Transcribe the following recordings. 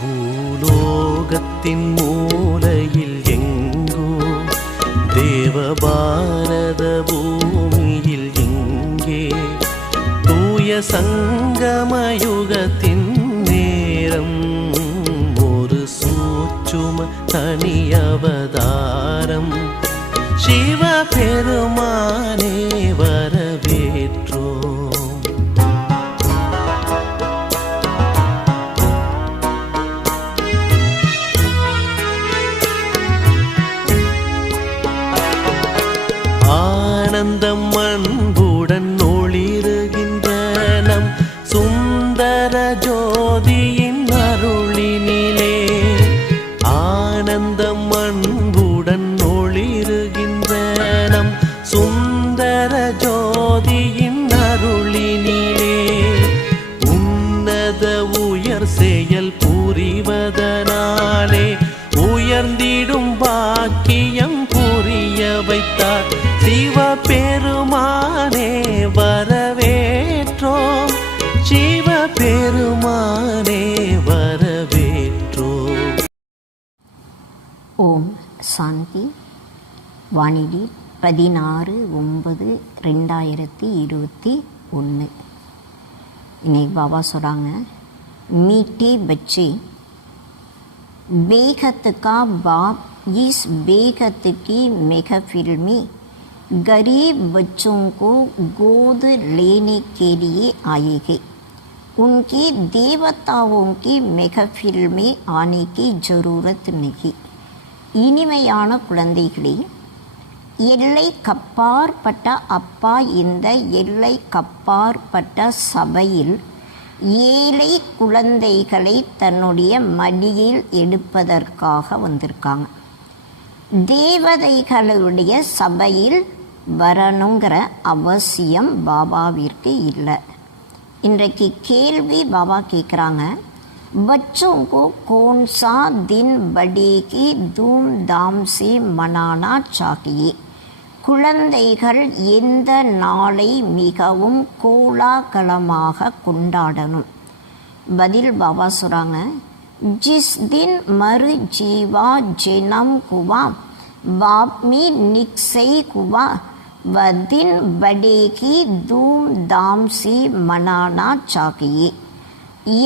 பூலோகத்தின் மூலையில் எங்கோ தேவபாரத பூமியில் எங்கே தூய சங்கமயுகத்தின் நேரம் ஒரு சூட்சும தனி அவதாரம் சிவபெருமானே வரவேற்றோ. ஆனந்தம் அன்புடன் ஒளிருகின்ற நம் சுந்தர ஜோதியின் அருளினிலே ஆனந்தம் அன்புடன் ஒளிருகின்ற நம் சுந்தர ஜோதியின் அருளினிலே உன்னத உயர் செயல் புரிவதனாலே உயர்ந்திடும் பாக்கியம் புரிய வைத்தார் சிவபெருமானே வரவேற்றோம். சிவபெருமானே வரவேற்றோம். ஓம் சாந்தி. வானிலை 16/9/2021. இன்னைக்கு பாபா சொல்கிறாங்க, மீட்டே बच्चे बेगत का बाप इस बेगत की महफिल में गरीब बच्चों को गोद लेने के लिए आएंगे. उनकी देवताओं की महफिल में आने की ज़रूरत नहीं. இனிமையான குழந்தைகளே, எல்லை கப்பாற்பட்ட அப்பா இந்த எல்லை கப்பாற்பட்ட சபையில் ஏழை குழந்தைகளை தன்னுடைய மடியில் எடுப்பதற்காக வந்திருக்காங்க. தேவதைகளுடைய சபையில் வரணுங்கிற அவசியம் பாபாவிற்கு இல்லை. இன்றைக்கு கேள்வி பாபா கேட்குறாங்க, बच्चों को कौन सा दिन बड़े की धूमधाम से मनाना चाहिए? குழந்தைகள் எந்த நாளை மிகவும் கோலாகலமாக கொண்டாடணும்? பதில் பாபா சொல்கிறாங்க, जिस दिन मर जीवा जन्म हुआ बाप में निश्चय हुआ वह दिन बड़े की धूमधाम से मनाना चाहिए.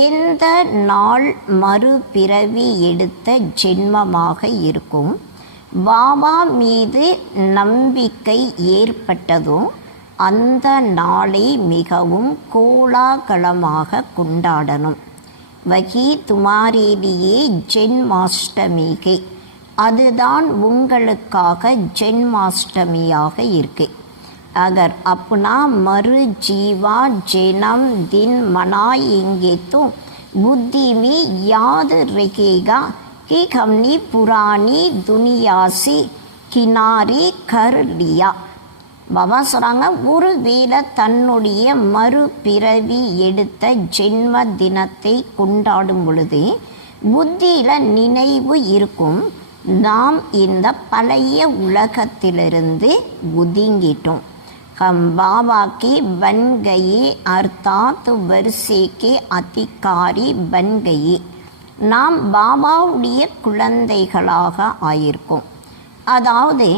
எந்த நாள் மறுபிறவி எடுத்த ஜென்மமாக இருக்கும், பாபா மீது நம்பிக்கை ஏற்பட்டதோ அந்த நாளை மிகவும் கோலாகலமாக கொண்டாடணும். வகி துமாரேலியே ஜென்மாஷ்டமிகை, அதுதான் உங்களுக்காக ஜென்மாஷ்டமியாக இருக்கு. अगर अपना मर जीवा जन्म दिन मनाएंगे तो बुद्धि में याद रहेगा कि हमने पुरानी दुनिया से किनारे कर लिया. பாபா சொல்கிறாங்க, ஒருவேளை தன்னுடைய மறுபிறவி எடுத்த ஜென்ம தினத்தை கொண்டாடும் பொழுது புத்தியில் நினைவு இருக்கும், நாம் இந்த பழைய உலகத்திலிருந்து ஒதுங்கிட்டோம். हम बाबा के बन गए अर्थात वर्षे के अधिकारी बन गए. நாம் பாபாவுடைய குழந்தைகளாக ஆயிருக்கும், அதாவது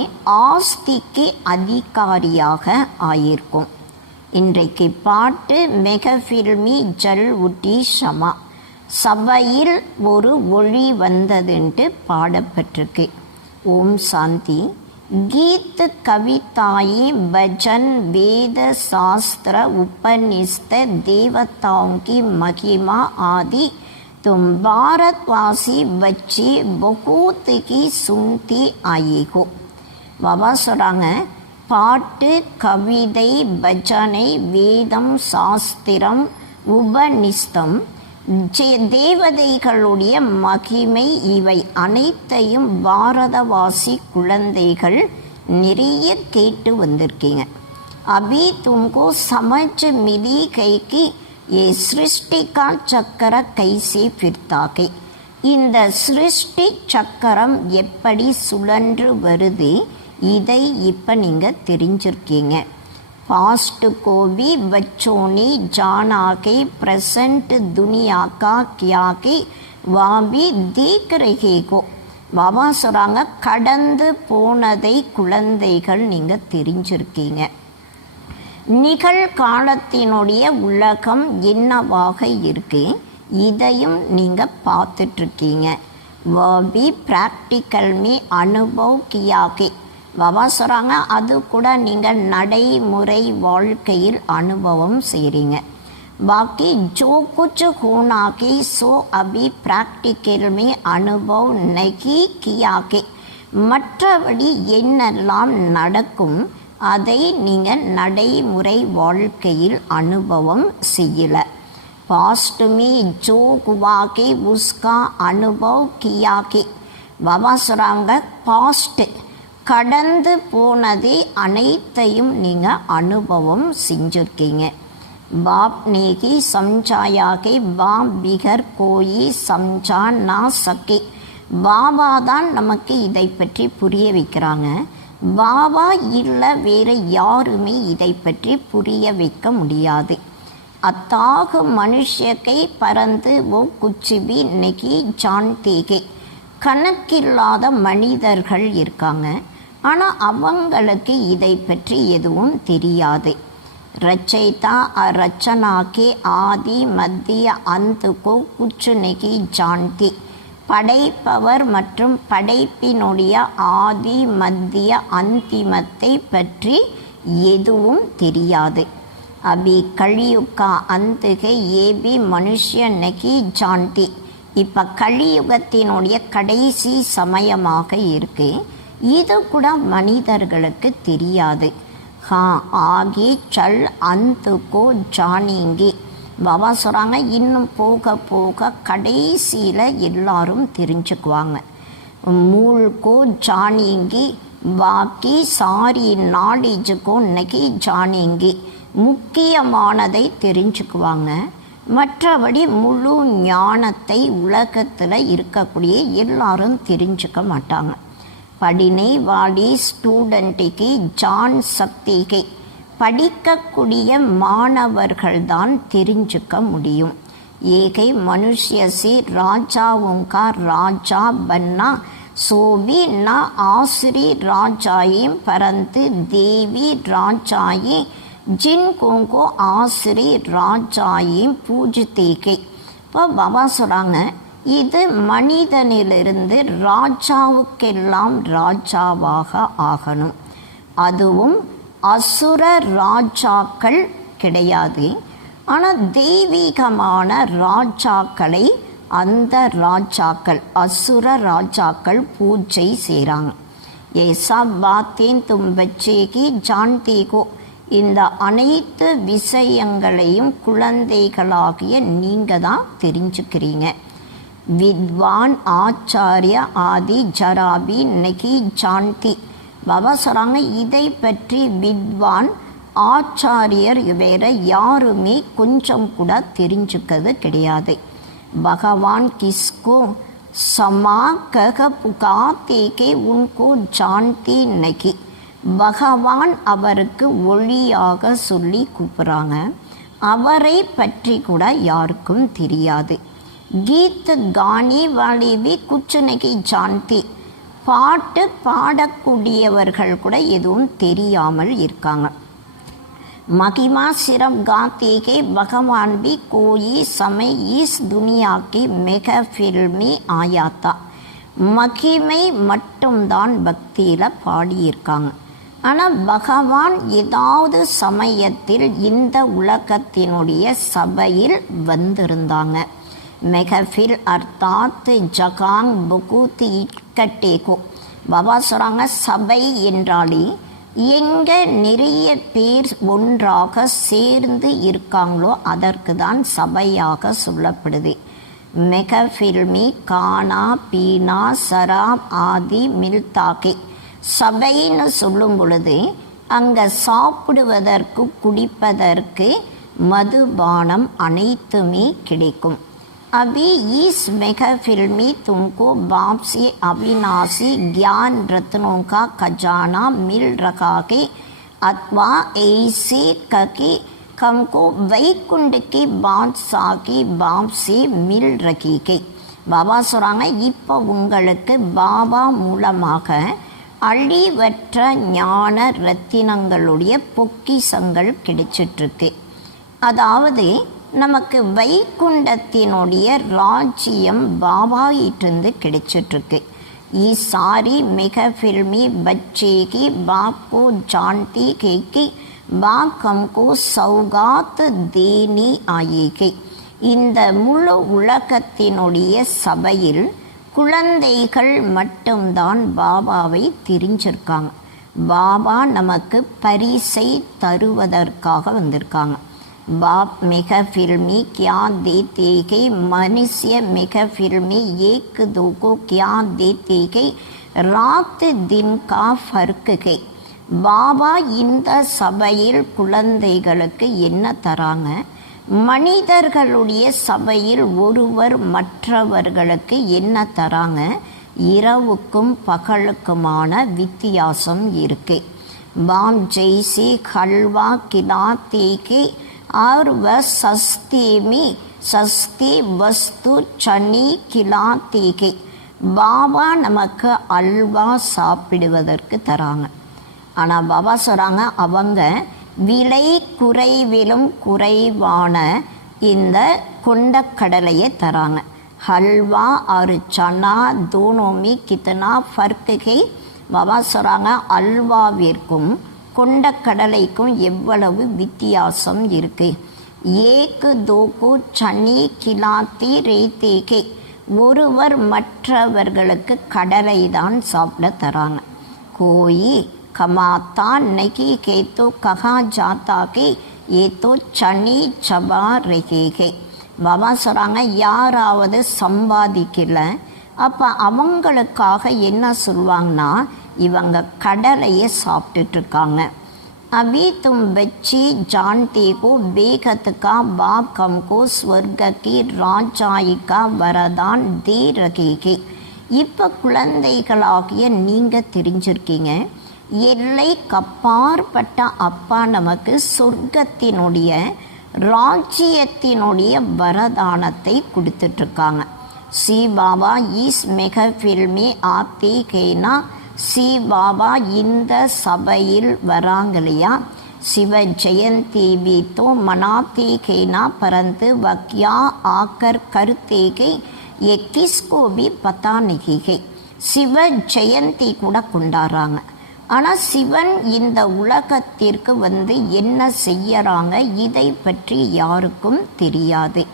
ஆஸ்திக்கு அதிகாரியாக ஆயிருக்கும். இன்றைக்கு பாட்டு மெகஃபில்மி ஜல் உட்டி ஷமா, சபையில் ஒரு ஒளி வந்ததுன்ட்டு பாடப்பட்டிருக்கு. ஓம் சாந்தி. गीत कविताएं भजन वेद शास्त्र उपनिषद देवताओं की महिमा आदि तुम भारतवासी बच्चे बहुत ही सुनते आए हो. பாபா சொல்கிறாங்க, பாட்டு கவிதை பஜனை வேதம் சாஸ்திரம் உபநிஷதம் தேவதைகளுடைய மகிமை இவை அனைத்தையும் பாரதவாசி குழந்தைகள் நிறைய கேட்டு வந்திருக்கீங்க. अभी तुमको समझ मिली गई कि ये सृष्टि का चक्र कैसे फिरता है. இந்த சிருஷ்டி சக்கரம் எப்படி சுழன்று வருது, இதை இப்போ நீங்கள் தெரிஞ்சிருக்கீங்க. पास्ट को भी बच्चों ने जाना कि प्रेजेंट दुनिया का क्या कि வாபி தீக் ரஹேகோ. பாபா சொல்கிறாங்க, கடந்து போனதை குழந்தைகள் நீங்கள் தெரிஞ்சிருக்கீங்க. நிகழ்காலத்தினுடைய உலகம் என்னவாக இருக்கு, இதையும் நீங்கள் பார்த்துட்ருக்கீங்க. Vapi practical me Anubhav கியாகே. பாபா சொல்கிறாங்க, அது கூட நீங்கள் நடைமுறை வாழ்க்கையில் அனுபவம் செய்கிறீங்க. बाकी जो कुछ होना के सो अभी प्रैक्टिकल में अनुभव नहीं किया के. மற்றபடி என்னெல்லாம் நடக்கும் அதை நீங்கள் நடைமுறை வாழ்க்கையில் அனுபவம் செய்யலை. பாஸ்ட் மீ ஜோ குவா கே உஸ்கா அனுபவ் கியா கே. பாபா சொல்கிறாங்க, பாஸ்ட் கடந்து போனதே அனைத்தையும் நீங்கள் அனுபவம் செஞ்சுருக்கீங்க. बाप ने ही समझाया कि बाप बिगर कोई समझा ना सके. பாபா தான் நமக்கு இதை பற்றி புரிய வைக்கிறாங்க. பாபா இல்லை வேறு யாருமே இதை பற்றி புரிய வைக்க முடியாது. அத்தாக மனுஷக்கை பறந்து ஓ குச்சிபி நெகி ஜான்தேகே. கணக்கில்லாத மனிதர்கள் இருக்காங்க, ஆனால் அவங்களுக்கு இதை பற்றி எதுவும் தெரியாது. रचयिता रचना के आदि मध्य अंत को कुछ नहीं जानती. படைப்பவர் மற்றும் படைப்பினுடைய ஆதி மத்திய அந்திமத்தை பற்றி எதுவும் தெரியாது. அபி கலியுகா அந்துகை ஏபி மனுஷ்ய நகி ஜான்தி. இப்போ கலியுகத்தினுடைய கடைசி சமயமாக இருக்கு, இது கூட மனிதர்களுக்கு தெரியாது. हाँ आगे चल अंत को जानेंगे. பாபா சொல்கிறாங்க, இன்னும் போக போக கடைசியில் எல்லாரும் தெரிஞ்சுக்குவாங்க. மூல் கோ ஜானேங்கி பாக்கி சாரி நாலேஜுக்கோ நகி ஜானேங்கி. முக்கியமானதை தெரிஞ்சுக்குவாங்க, மற்றபடி முழு ஞானத்தை உலகத்தில் இருக்கக்கூடிய எல்லாரும் தெரிஞ்சுக்க மாட்டாங்க. படினை வாடி ஸ்டூடெண்ட்டுக்கு ஜான் சக்திகை. படிக்கக்கூடிய மாணவர்கள்தான் தெரிஞ்சுக்க முடியும். ஏகை மனுஷ்யசி ராஜாவுங்கா ராஜா பன்னா சோபி ந ஆசிரி ராஜாயும் பரந்து தேவி ராஜாயும் ஜின்கோங்கோ ஆசிரி ராஜாயும் பூஜ்தேகை. இப்போ பாபா சொல்கிறாங்க, இது மனிதனிலிருந்து ராஜாவுக்கெல்லாம் ராஜாவாக ஆகணும். அதுவும் அசுர ராஜாக்கள் கிடையாது, ஆனால் தெய்வீகமான ராஜாக்களை அந்த ராஜாக்கள் அசுர ராஜாக்கள் பூஜை செய்கிறாங்க. ஏசா பாத்தேன் தும் பச்சேகி ஜான்தேகோ. இந்த அனைத்து விஷயங்களையும் குழந்தைகளாகிய நீங்கள் தான் தெரிஞ்சுக்கிறீங்க. வித்வான் ஆச்சாரிய ஆதி ஜராபி நகி ஜான்தி. பாபா சொல்கிறாங்க, இதை பற்றி வித்வான் ஆச்சாரியர் வேற யாருமே கொஞ்சம் கூட தெரிஞ்சுக்கிறது கிடையாது. பகவான் கிஸ்கோ சமா கக புகாத்தேகே உன்கோ ஜான்தி நகி. பகவான் அவருக்கு ஒளியாக சொல்லி கூப்பிட்றாங்க, அவரை பற்றி கூட யாருக்கும் தெரியாது. கீத் கானி வாலி भी कुछ नहीं जानती. பாட்டு பாடக்கூடியவர்கள் கூட எதுவும் தெரியாமல் இருக்காங்க. மகிமா சிரப் गाते के भगवान भी कोई समय इस दुनिया की महफिल में आया था. மகிமை மட்டும்தான் பக்தியில் பாடியிருக்காங்க, ஆனால் பகவான் ஏதாவது சமயத்தில் இந்த உலகத்தினுடைய சபையில் வந்திருந்தாங்க. மெஹஃபில் அர்த்தாத் ஜகாங் புகுத் இக்கட்டேகோ. பாபா சொல்கிறாங்க, சபை என்றாலே எங்கே நிறைய பேர் ஒன்றாக சேர்ந்து இருக்காங்களோ அதற்கு தான் சபையாக சொல்லப்படுது. மெஹஃபில் மீ கானா பீனா சராப் ஆதி மில்தாகே. சபைன்னு சொல்லும் பொழுது அங்கே சாப்பிடுவதற்கு குடிப்பதற்கு மதுபானம் அனைத்துமே கிடைக்கும். अभी इस महफिल में तुमको बाप से अविनाशी ज्ञान रत्नों का खजाना मिल रखा है, अथवा ऐसे करके हमको वैकुंठ के बादशाह के बाप से मिल रखी है. பாபா சொல்கிறாங்க, இப்போ உங்களுக்கு பாபா மூலமாக அழிவற்ற ஞான ரத்தினங்களுடைய பொக்கிஷங்கள் கிடைச்சிட்ருக்கு. அதாவது நமக்கு வைகுண்டத்தினுடைய ராஜ்யம் பாபாயிட்டிருந்து கிடைச்சிட்ருக்கு. ये सारी महफिल में बच्चे की बाप को जानती है कि बाप हमको सौगात देनी आएगी. இந்த முழு உலகத்தினுடைய சபையில் குழந்தைகள் மட்டும்தான் பாபாவை தெரிஞ்சிருக்காங்க. பாபா நமக்கு பரிசை தருவதற்காக வந்திருக்காங்க. बाप महफिल में क्या देते हैं, मनुष्य महफिल में एक दो को क्या देते हैं, रात दिन का फर्क है. பாபா இந்த சபையில் குழந்தைகளுக்கு என்ன தராங்க, மனிதர்களுடைய சபையில் ஒருவர் மற்றவர்களுக்கு என்ன தராங்க, இரவுக்கும் பகலுக்குமான வித்தியாசம் இருக்கு. பாம் ஜெய்சி ஹல்வா கிலாத்தே கே और वह सस्ते में सस्ते वस्तु चनी खिलाते हैं. பாபா நமக்கு அல்வா சாப்பிடுவதற்கு தராங்க. ஆனால் பாபா சொல்கிறாங்க, அவங்க விலை குறைவிலும் குறைவான இந்த கொண்டக்கடலையை தராங்க. हलवा और चना दोनों में कितना फ़र्क है. பாபா சொல்கிறாங்க, அல்வாவிற்கும் கொண்டக்கடலைக்கும் எவ்வளவு வித்தியாசம் இருக்கு. ஏக்கு தோக்கு சனி கிலாத்தி ரேத்தேகே, ஒருவர் மற்றவர்களுக்கு கடலை தான் சாப்பிட தராங்க. கோயி கமாத்தா நகி கேத்தோ கஹா ஜாத்தாகே ஏதோ சனி சபா ரகேகே. பாபா சொல்கிறாங்க, யாராவது சம்பாதிக்கல, அப்போ அவங்களுக்காக என்ன சொல்லுவாங்கன்னா, இவங்க கடலையை சாப்பிட்டுட்ருக்காங்க. अभी तुम बच्चे जानते हो बेगत का बाप हमको स्वर्ग की राजाई का वरदान दे रखेगे. இப்போ குழந்தைகளாகிய நீங்கள் தெரிஞ்சிருக்கீங்க, எல்லை கப்பாற்பட்ட அப்பா நமக்கு சொர்க்கத்தினுடைய ராஜ்யத்தினுடைய வரதானத்தை கொடுத்துட்ருக்காங்க. सी बाबा इस महफिल में आते हैं ना, सी बाबा இந்த சபையில் வராங்க இல்லையா, शिव जयंती भी तो मनाते हैं ना, परंतु वह क्या आकर करते हैं ये किसको भी पता नहीं है. சிவ ஜெயந்தி கூட கொண்டாடுறாங்க. ஆனால் சிவன் இந்த உலகத்திற்கு வந்து என்ன செய்யறாங்க இதை பற்றி யாருக்கும் தெரியாது.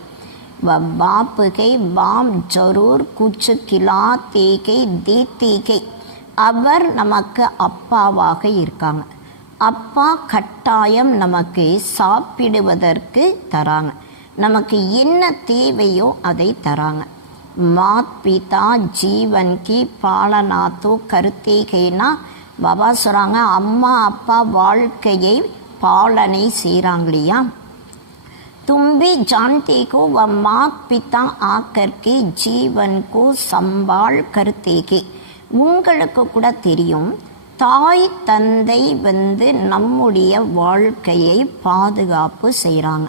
बाप के बाम जरूर कुछ खिलाते के देते के, அவர் நமக்கு அப்பாவாக இருக்காங்க. அப்பா கட்டாயம் நமக்கு சாப்பிடுவதற்கு தராங்க, நமக்கு என்ன தேவையோ அதை தராங்க. மாத் பிதா ஜீவன் கி பாலனா தோ கருத்தே கேனா, பாபா சொல்கிறாங்க, அம்மா அப்பா வாழ்க்கையை பாலனை செய்கிறாங்க இல்லையா. तुम भी जानते हो वह मात पिता आकर के जीवन को संभाल करते हैं. உங்களுக்கு கூட தெரியும், தாய் தந்தை வந்து நம்முடைய வாழ்க்கையை பாதுகாப்பு செய்கிறாங்க.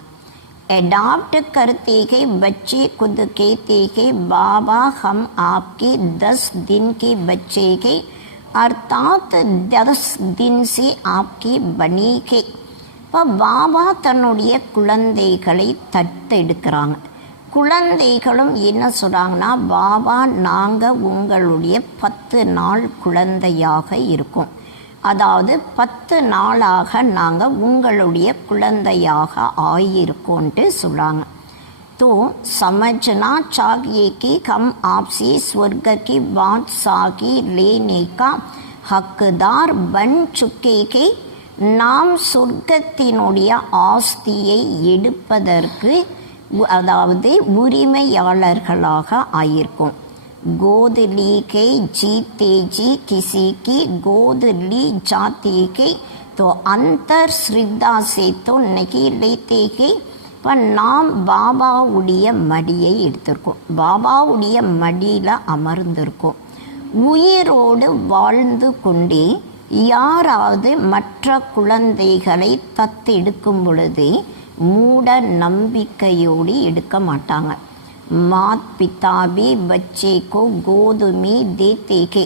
एडॉप्ट करते हैं बच्चे खुद कहते हैं बाबा हम आपके 10 दिन के बच्चे के, अर्थात 10 दिन से आपके बने के. இப்போ பாபா தன்னுடைய குழந்தைகளை தத்தெடுக்கிறாங்க. குழந்தைகளும் என்ன சொல்கிறாங்கன்னா, பாபா நாங்கள் உங்களுடைய 10 நாள் குழந்தையாக இருக்கோம், அதாவது 10 நாளாக நாங்கள் உங்களுடைய குழந்தையாக ஆகியிருக்கோன்ட்டு சொல்கிறாங்க. तो समझना चाहिए कि हम आपसे स्वर्ग की बादशाही लेने का हकदार बन चुके हैं. நாம் சொர்க்கத்தினுடைய ஆஸ்தியை எடுப்பதற்கு அதாவது உரிமையாளர்களாக ஆயிருக்கும். गोद ली के जीते जी किसी की गोद ली जाती है तो अंतर श्रद्धा से तो नहीं लेते हैं. இப்போ நாம் பாபாவுடைய மடியை எடுத்திருக்கோம், பாபாவுடைய மடியில் அமர்ந்திருக்கோம். உயிரோடு வாழ்ந்து கொண்டே யாராவது மற்ற குழந்தைகளை தத்தெடுக்கும் பொழுது மூட நம்பிக்கையோடு எடுக்க மாட்டாங்க. மாத் பிதாபி பச்சேக்கோ கோதுமி தேத்தேகே.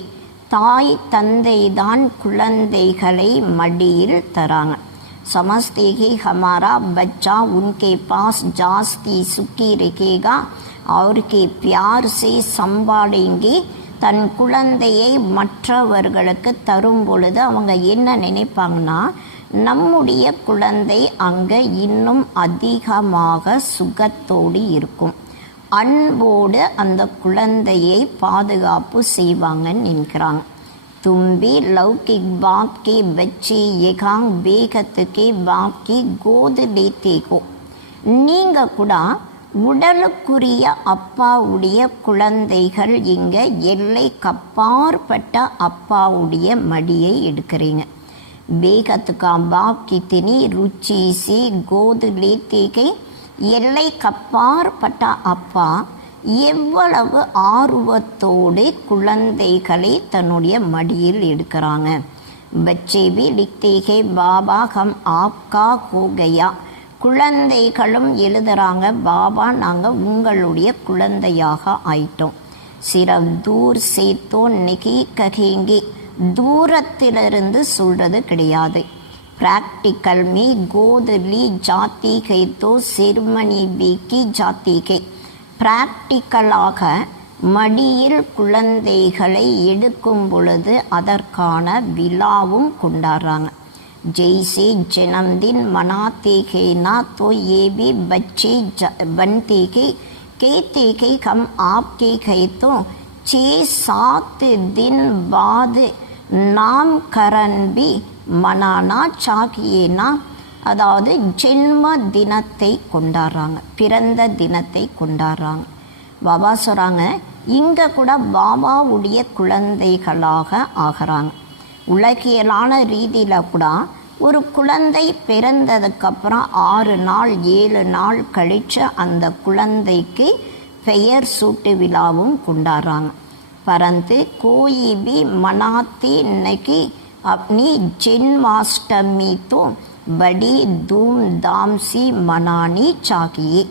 தாய் தந்தை தான் குழந்தைகளை மடியில் தராங்க. समझते ही हमारा बच्चा उनके पास जास्ती सुखी रखेगा और के प्यार से संभालेंगे. தன் குழந்தையை மற்றவர்களுக்கு தரும் பொழுது அவங்க என்ன நினைப்பாங்கன்னா, நம்முடைய குழந்தை அங்கே இன்னும் அதிகமாக சுகத்தோடு இருக்கும், அன்போடு அந்த குழந்தையை பாதுகாப்பு செய்வாங்கன்னு நினைக்கிறாங்க. तुम भी लौकिक बाप के बच्चे यहां बेगत के बाप की गोद लेते हो. நீங்கள் கூட உடலுக்குரிய அப்பாவுடைய குழந்தைகள் இங்கே எல்லைக்கப்பாற்பட்ட அப்பாவுடைய மடியை எடுக்கிறீங்க. बेगत का बाप कितनी रुचि से गोद लेते गए. எல்லைக்கப்பாற்பட்ட அப்பா எவ்வளவு ஆர்வத்தோடு குழந்தைகளை தன்னுடைய மடியில் எடுக்கிறாங்க. बच्चे भी लिखते हैं बाबा हम आपका हो गया. குழந்தைகளும் எழுதுறாங்க, பாபா நாங்கள் உங்களுடைய குழந்தையாக ஆயிட்டோம். சிரப் தூர் சேத்தோ நெகி ககேங்கே. தூரத்திலிருந்து சொல்றது கிடையாது. प्रैक्टिकल में गोद ली जाती है तो सिरमनी भी की जाती है. பிராக்டிக்கலாக மடியில் குழந்தைகளை எடுக்கும் பொழுது அதற்கான விழாவும் கொண்டாடுறாங்க. जैसे जन्मदिन मनाते हैं ना तो ये भी बच्चे बनते हैं. कहते हैं हम आपके हैं तो 6-7 दिन बाद नामकरण भी मनाना चाहिए ना. அதாவது ஜென்ம தினத்தை கொண்டாடுறாங்க, பிறந்த தினத்தை கொண்டாடுறாங்க. பாபா சொல்கிறாங்க, இங்கே கூட பாபாவுடைய குழந்தைகளாக ஆகிறாங்க. உலகியலான ரீதியில் கூட ஒரு குழந்தை பிறந்ததுக்கப்புறம் 6 நாள் 7 நாள் கழித்து அந்த குழந்தைக்கு பெயர் சூட்டு விழாவும் கொண்டாடுறாங்க. பரந்து கோயி பி மனாத்தி இன்னைக்கு अपनी जन्माष्टमी तो बड़ी धूमधाम से मनानी चाहिए.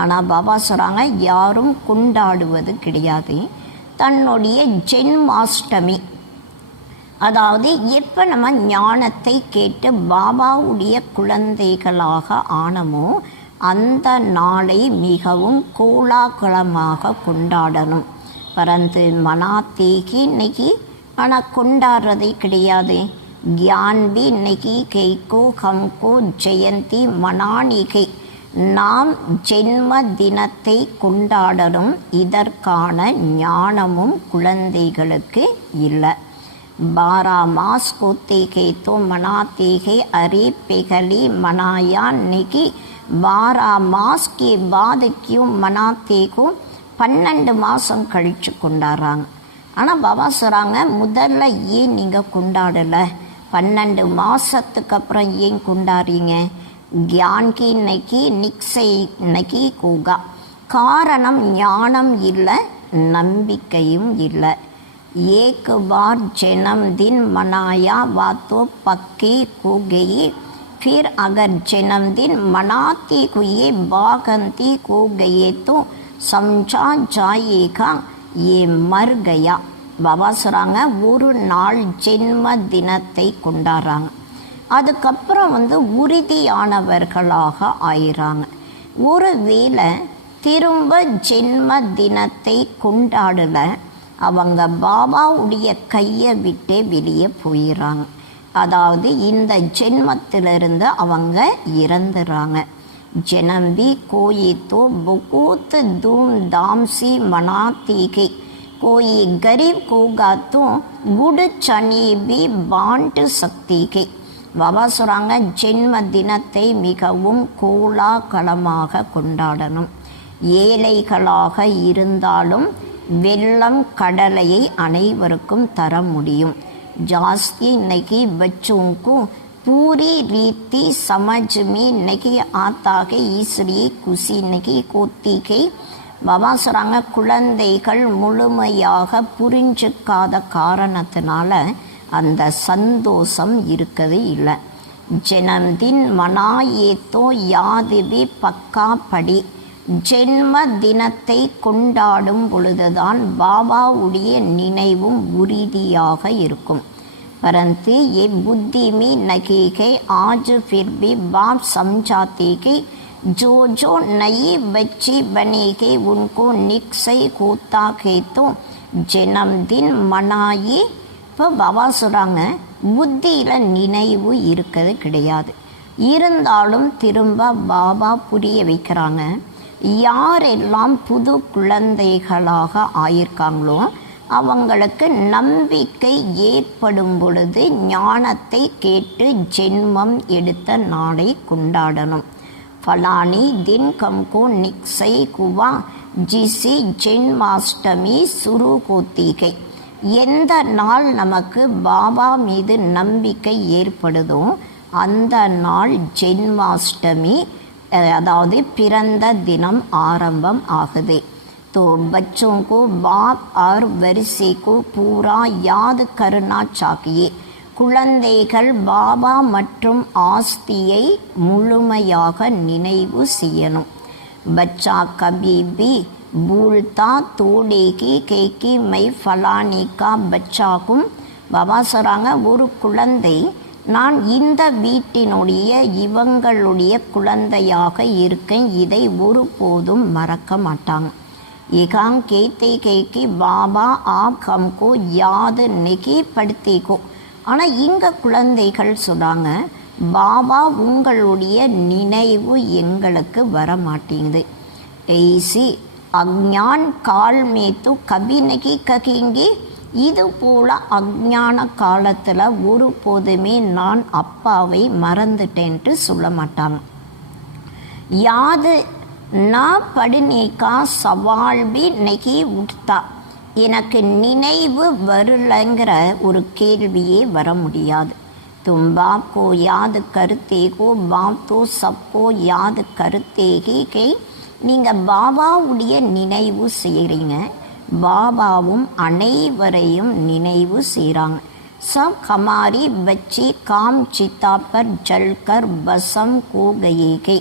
ஆனால் பாபா சொல்கிறாங்க, யாரும் கொண்டாடுவது கிடையாது. தன்னுடைய ஜென்மாஷ்டமி, அதாவது எப்போ நம்ம ஞானத்தை கேட்டு பாபாவுடைய குழந்தைகளாக ஆனமோ அந்த நாளை மிகவும் கோலாகலமாக கொண்டாடணும். பரந்து மனாத்தேகி இன்னைக்கு ஆனால் கொண்டாடுறதே கிடையாது. ज्ञान भी नहीं कई को हमको जयंती मनानी है. நாம் ஜென்ம தினத்தை கொண்டாடணும், இதற்கான ஞானமும் குழந்தைகளுக்கு இல்லை. 12 मास होते हैं तो मनाते हैं. अरे पहले मनाया नहीं. 12 मास के बाद क्यों मनाते हो. 12 மாதம் கழித்து கொண்டாடுறாங்க. ஆனால் பாபா சொல்கிறாங்க, முதல்ல ஏன் நீங்கள் கொண்டாடலை, 12 மாதத்துக்கு அப்புறம் ஏன் கொண்டாடுறீங்க. ज्ञान की नहीं निश्चय नहीं होगा. காரணம் ஞானம் இல்லை, நம்பிக்கையும் இல்லை. एक बार जन्मदिन मनाया वा तो पक्की हो गई. फिर अगर जन्मदिन मनाती हुए बागंती हो गए तो समझा जाएगा ये मर गया. பாபா சொல்கிறாங்க, ஒரு நாள் ஜென்ம தினத்தை கொண்டாடுறாங்க, அதுக்கப்புறம் உறுதியானவர்களாக ஆயிடுறாங்க. ஒருவேளை திரும்ப ஜென்ம தினத்தை கொண்டாடல, அவங்க பாபாவுடைய கையை விட்டு வெளியே போயிடுறாங்க. அதாவது இந்த ஜென்மத்திலிருந்து அவங்க இறந்துடுறாங்க. ஜனம்பி கோயி தோ बहुत धूमधाम से मनाती है. कोई गरीब होगा तो गुड़ चने भी बांट सकती है. பாபா சொல்கிறாங்க, ஜென்ம தினத்தை மிகவும் கோலாகலமாக கொண்டாடணும். ஏழைகளாக இருந்தாலும் வெள்ளம் கடலையை அனைவருக்கும் தர முடியும். ஜாஸ்தி नहीं बच्चों को पूरी रीति समझ में नहीं आता है, इसलिए खुशी नहीं होती है. பாபா சொல்கிறாங்க, குழந்தைகள் முழுமையாக புரிஞ்சுக்காத காரணத்தினால அந்த சந்தோஷம் இருக்குது இல்லை. जन्मदिन मनाए तो याद भी पक्का पड़ी. ஜென்ம தினத்தை கொண்டாடும் பொழுதுதான் பாபாவுடைய நினைவும் உறுதியாக இருக்கும். परंतु ये बुद्धि में नहीं है आज फिर भी बाप समझाते कि जो जो नई बच्ची बनेगी उनको निश्चय होता है तो जन्मदिन मनाइए. இப்போ பாபா சொல்கிறாங்க, புத்தியில் நினைவு இருக்கிறது கிடையாது. இருந்தாலும் திரும்ப பாபா புரிய வைக்கிறாங்க, யாரெல்லாம் புது குழந்தைகளாக ஆயிருக்காங்களோ அவங்களுக்கு நம்பிக்கை ஏற்படும் பொழுது ஞானத்தை கேட்டு ஜென்மம் எடுத்த நாளை கொண்டாடணும். फलानी दिन हमको निश्चय हुआ जिसे ஜென்மாஷ்டமி சுரு होती है. எந்த நாள் நமக்கு பாபா மீது நம்பிக்கை ஏற்படுதோ அந்த நாள் ஜென்மாஷ்டமி, அதாவது பிறந்த தினம் ஆரம்பம் ஆகுது. तो बच्चों को बाप और वर्षे को पूरा याद करना चाहिए. குழந்தைகள் பாபா மற்றும் ஆஸ்தியை முழுமையாக நினைவு செய்யணும். बच्चा कभी भी भूलता तोड़ेगी केकी மை फलानी का बच्चाக்கும் பாபா சொல்கிறாங்க, ஒரு குழந்தை நான் இந்த வீட்டினுடைய இவங்களுடைய குழந்தையாக இருக்கேன், இதை ஒருபோதும் மறக்க மாட்டாங்க. एकांग कहते कह कि பாபா आप हमको याद नहीं पड़ते को. ஆனால் இங்கே குழந்தைகள் சொல்கிறாங்க, பாபா உங்களுடைய நினைவு எங்களுக்கு வர மாட்டேங்குது. ऐसी अज्ञान काल में तो कभी नहीं कहेंगे. இது போல் அஞ்ஞான காலத்தில் ஒருபோதுமே நான் அப்பாவை மறந்துட்டேன்ட்டு சொல்ல மாட்டாங்க. யாது நான் पढ़ने का सवाल भी नहीं उठता. எனக்கு நினைவு வரலைங்கிற ஒரு கேள்வியே வர முடியாது. तुम बाप को याद करते हो, बाप तो सबको याद करते ही कि நீங்கள் பாபாவுடைய நினைவு செய்கிறீங்க, பாபாவும் அனைவரையும் நினைவு செய்கிறாங்க. सब हमारी बच्ची काम चिता पर जलकर भस्म हो गए के.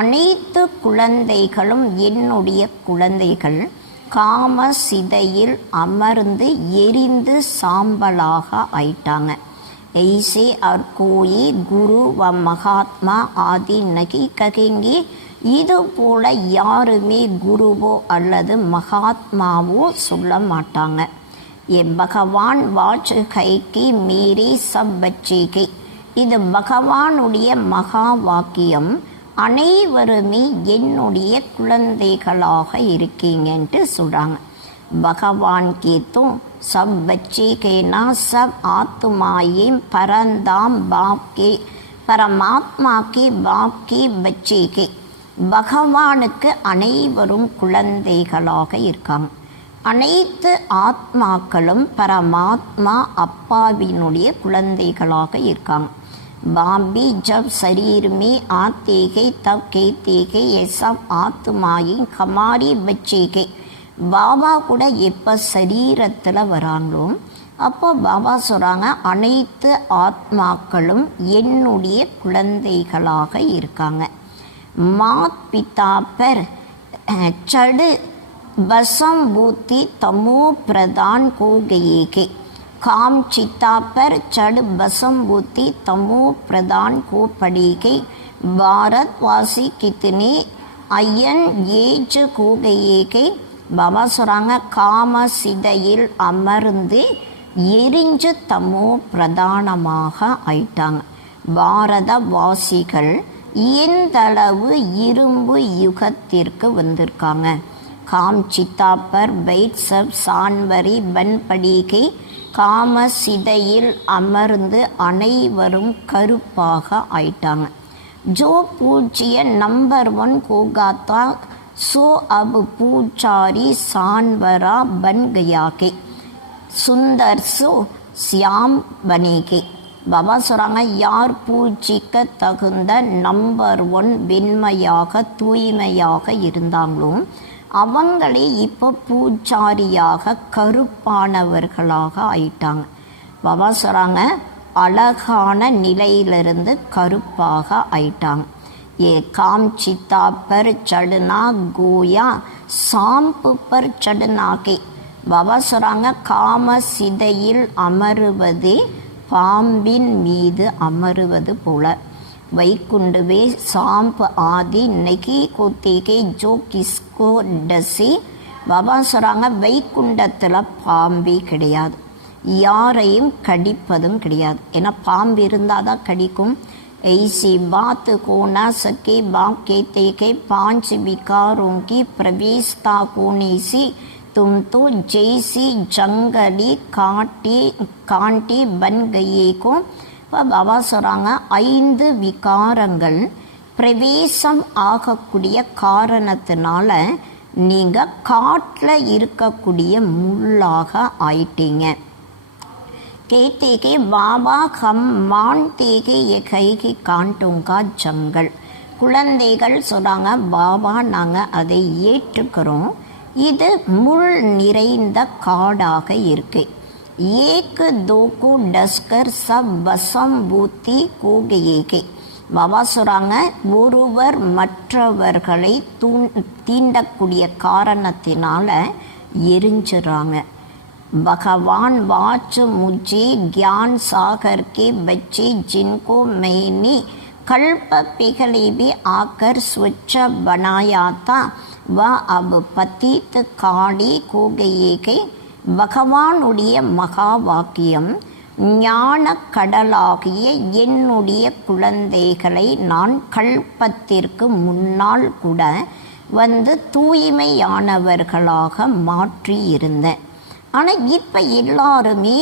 அனைத்து குழந்தைகளும் என்னுடைய குழந்தைகள் காம சிதையில் அமர்ந்து எரிந்து சாம்பலாக ஆயிட்டாங்க. ऐसे और कोई குரு வ மகாத்மா ஆதி நகி ககேங்கி. இது போல யாருமே குருவோ அல்லது மகாத்மாவோ சொல்ல மாட்டாங்க. ये भगवान वाच है कि मेरे सब बच्चे के. இது பகவானுடைய மகா வாக்கியம், அனைவருமே என்னுடைய குழந்தைகளாக இருக்கீங்கன்ட்டு சொல்கிறாங்க. பகவான் கேத்தோ சப் பச்சே கேனா சப் ஆத்மாயே பரந்தாம் பாப் கே பரமாத்மா கே பாப் கே பச்சே கே. பகவானுக்கு அனைவரும் குழந்தைகளாக இருக்காங்க. அனைத்து ஆத்மாக்களும் பரமாத்மா அப்பாவினுடைய குழந்தைகளாக இருக்காங்க. बाप भी जब शरीर में आते हैं तब कहते हैं ये सब आत्माएं हमारी बच्चे के. பாபா கூட எப்போ சரீரத்தில் வராங்களோ அப்போ பாபா சொல்கிறாங்க, அனைத்து ஆத்மாக்களும் என்னுடைய குழந்தைகளாக இருக்காங்க. மாத் பிதா பர் சடு பசம் பூத்தி தமோ பிரதான் हो गए के. काम चिता पर चढ़ बसम बुद्धि तमो प्रदान को पड़ेगी. भारतवासी कितने अयन ஏஜ் हो गए के. பாபா சொல்கிறாங்க, காம சிதையில் அமர்ந்து எரிஞ்சு தமோ பிரதானமாக ஆயிட்டாங்க. பாரதவாசிகள் எந்தளவு இரும்பு யுகத்திற்கு வந்திருக்காங்க. காம் சித்தா பர் பைட் சப் சான்வரி பன் படிகை. காம சிதையில் அமர்ந்து அனைவரும் கருப்பாக ஆயிட்டாங்க. ஜோ பூஜ்ய நம்பர் 1 கோகாத்தா சோ அப் பூச்சாரி சான்வரா பன் கயாகே. சுந்தர் சோ சியாம் பனேகே. பாபா சொல்கிறாங்க, யார் பூஜிக்க தகுந்த நம்பர் 1 வெண்மையாக தூய்மையாக இருந்தாங்களோ அவங்களே இப்போ பூஜாரியாக கருப்பானவர்களாக ஆயிட்டாங்க. பாபா சொல்கிறாங்க, அழகான நிலையிலிருந்து கருப்பாக ஆயிட்டாங்க. ये काम चिता पर चढ़ना गोया सांप पर चढ़ना के பாபா சொல்கிறாங்க காம சிதையில் அமருவது பாம்பின் மீது அமருவது போல வைகுண்டவே சாம்பு ஆதி நகி கோத்திகை ஜோ கிஸ்கோ டசி பாபா சொல்கிறாங்க வைகுண்டத்தில் பாம்பே கிடையாது, யாரையும் கடிப்பதும் கிடையாது. ஏன்னா பாம்பு இருந்தால் தான் கடிக்கும். ऐसी बात को न सके बाप कहते के 5 विकारों की प्रवेशता होने से तुम तो जैसी जंगली कांटे बन गए को. இப்போ பாபா சொல்கிறாங்க 5 விகாரங்கள் பிரவேசம் ஆகக்கூடிய காரணத்தினால நீங்கள் காட்டில் இருக்கக்கூடிய முள்ளாக ஆயிட்டீங்க. कहते के बाबा हम मानते के ये कई की कांटों का जंगल. குழந்தைகள் சொல்கிறாங்க பாபா நாங்கள் அதை ஏற்றுக்கிறோம், இது முள் நிறைந்த காடாக இருக்கு. ஏக்கு தோக்கு டஸ்கர் சப் வசம் பூத்தி கூகையேகே. பாபா சொல்கிறாங்க ஒருவர் மற்றவர்களை தீண்டக்கூடிய காரணத்தினால எரிஞ்சுறாங்க. भगवान वाच मुझे ज्ञान सागर के बच्चे जिनको मैंने कल्प पिघले भी आकर स्वच्छ बनाया था वह अब पतित काड़ी हो गए के. பகவானுடைய மகா வாக்கியம் ஞான கடலாகிய என்னுடைய குழந்தைகளை நான் கல்பத்திற்கு முன்னால் கூட வந்து தூய்மையானவர்களாக மாற்றியிருந்தேன். ஆனால் இப்போ எல்லாருமே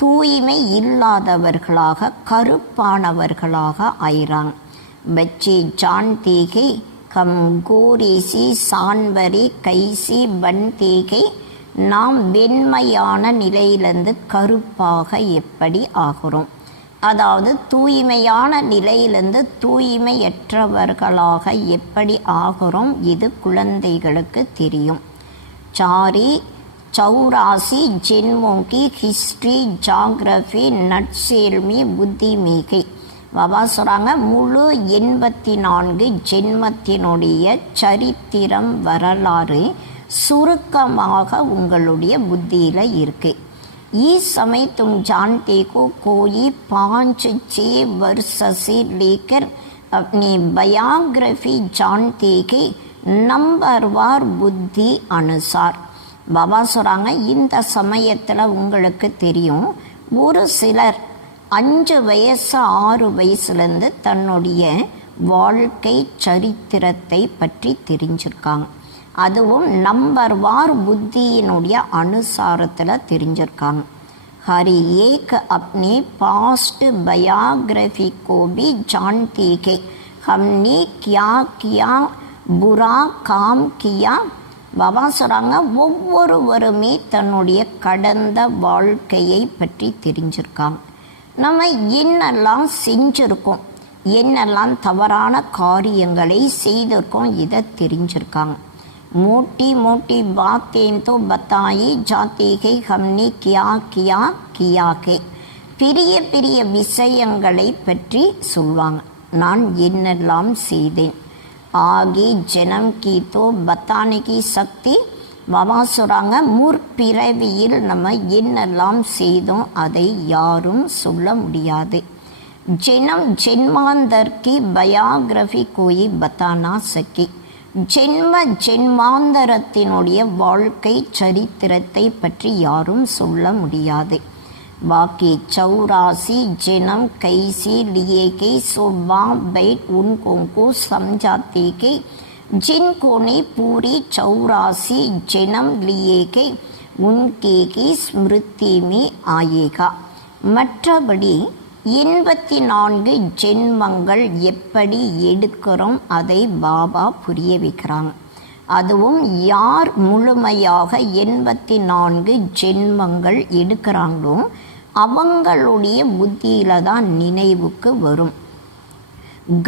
தூய்மை இல்லாதவர்களாக கருப்பானவர்களாக ஆயிறாங்க. பச்சே ஜான்தேகை கம் கோரேசி சான்வரி கைசி பன்தேகை. நாம் வெண்மையான நிலையிலிருந்து கருப்பாக எப்படி ஆகிறோம், அதாவது தூய்மையான நிலையிலிருந்து தூய்மையற்றவர்களாக எப்படி ஆகிறோம், இது குழந்தைகளுக்கு தெரியும். சாரி 84 जन्मों की हिस्ट्री ஜாகிரஃபி நட்சேல்மி புத்தி மீகை. பாபா சொல்கிறாங்க முழு 84 ஜென்மத்தினுடைய சரித்திரம் வரலாறு சுருக்கமாக உங்களுடைய புத்தியில் இருக்கு. इस समय तुम जानते को कोई 5-6 वर्ष से लेकर अपनी बायोग्राफी जानते के नंबरवार बुद्धि अनुसार. பாபா சொல்கிறாங்க இந்த சமயத்தில் உங்களுக்கு தெரியும் ஒரு சிலர் 5 வயசு 6 வயசுலேருந்து தன்னுடைய வாழ்க்கை சரித்திரத்தை பற்றி தெரிஞ்சிருக்காங்க. அதுவும் நம்பர்வார் புத்தியினுடைய அனுசாரத்தில் தெரிஞ்சிருக்காங்க. हर एक अपने पास्ट बायोग्राफी को भी जानते कि हमने क्या किया बुरा काम किया. பாபா சொல்கிறாங்க ஒவ்வொருவருமே தன்னுடைய கடந்த வாழ்க்கையை பற்றி தெரிஞ்சிருக்காங்க. நம்ம என்னெல்லாம் செஞ்சுருக்கோம், என்னெல்லாம் தவறான காரியங்களை செய்திருக்கோம், இதை தெரிஞ்சிருக்காங்க. मोटी मोटी बातें तो बताई जाती है हमने क्या किया किया के. பெரிய பெரிய விஷயங்களை பற்றி சொல்வாங்க, நான் என்னெல்லாம் செய்தேன். आगे जन्म की तो बताने की शक्ति. பாபா சொல்கிறாங்க முற்பிறவியில் நம்ம என்னெல்லாம் செய்தோம் அதை யாரும் சொல்ல முடியாது. ஜென்ம் ஜென்மாந்தர் की बायोग्राफी कोई बता ना सके. ஜென்ம ஜென்மாந்தரத்தினுடைய வாழ்க்கை சரித்திரத்தை பற்றி யாரும் சொல்ல முடியாது. बाकी 84 जन्म कैसे लिए के सुबह बैठ उनको को समझाते के जिनको ने पूरी 84 जन्म लिए के उनके की स्मृति में आएगा. மற்றபடி 84 ஜென்மங்கள் எப்படி எடுக்கிறோம் அதை பாபா புரிய வைக்கிறாங்க. அதுவும் யார் முழுமையாக 84 ஜென்மங்கள் எடுக்கிறாங்களோ அவங்களுடைய புத்தியில் தான் நினைவுக்கு வரும்.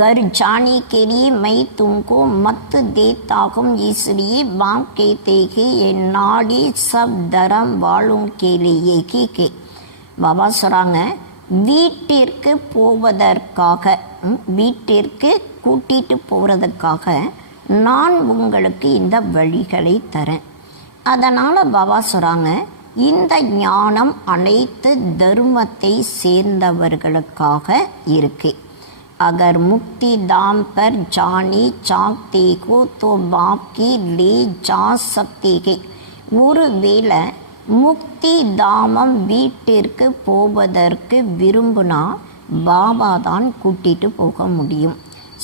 घर जाने के लिए मैं तुमको मत देता हूँ इसलिए बाप कहते हैं ये नाड़ी सब धर्म वालों के लिए ही के. பாபா சொல்கிறாங்க வீட்டிற்கு போவதற்காக வீட்டிற்கு கூட்டிட்டு போகிறதுக்காக நான் உங்களுக்கு இந்த வழிகளை தரேன். அதனால் பாபா சொல்கிறாங்க, இந்த ஞானம் அனைத்து தர்மத்தை சேர்ந்தவர்களுக்காக இருக்கு. அகர் முக்தி தாம் பர் ஜானி சாக்தி கோ தோ பாப்கி லே ஜா சக்திகை. ஒருவேளை முக்தி தாமம் வீட்டிற்கு போவதற்கு விரும்புனா பாபா தான் கூட்டிட்டு போக முடியும்.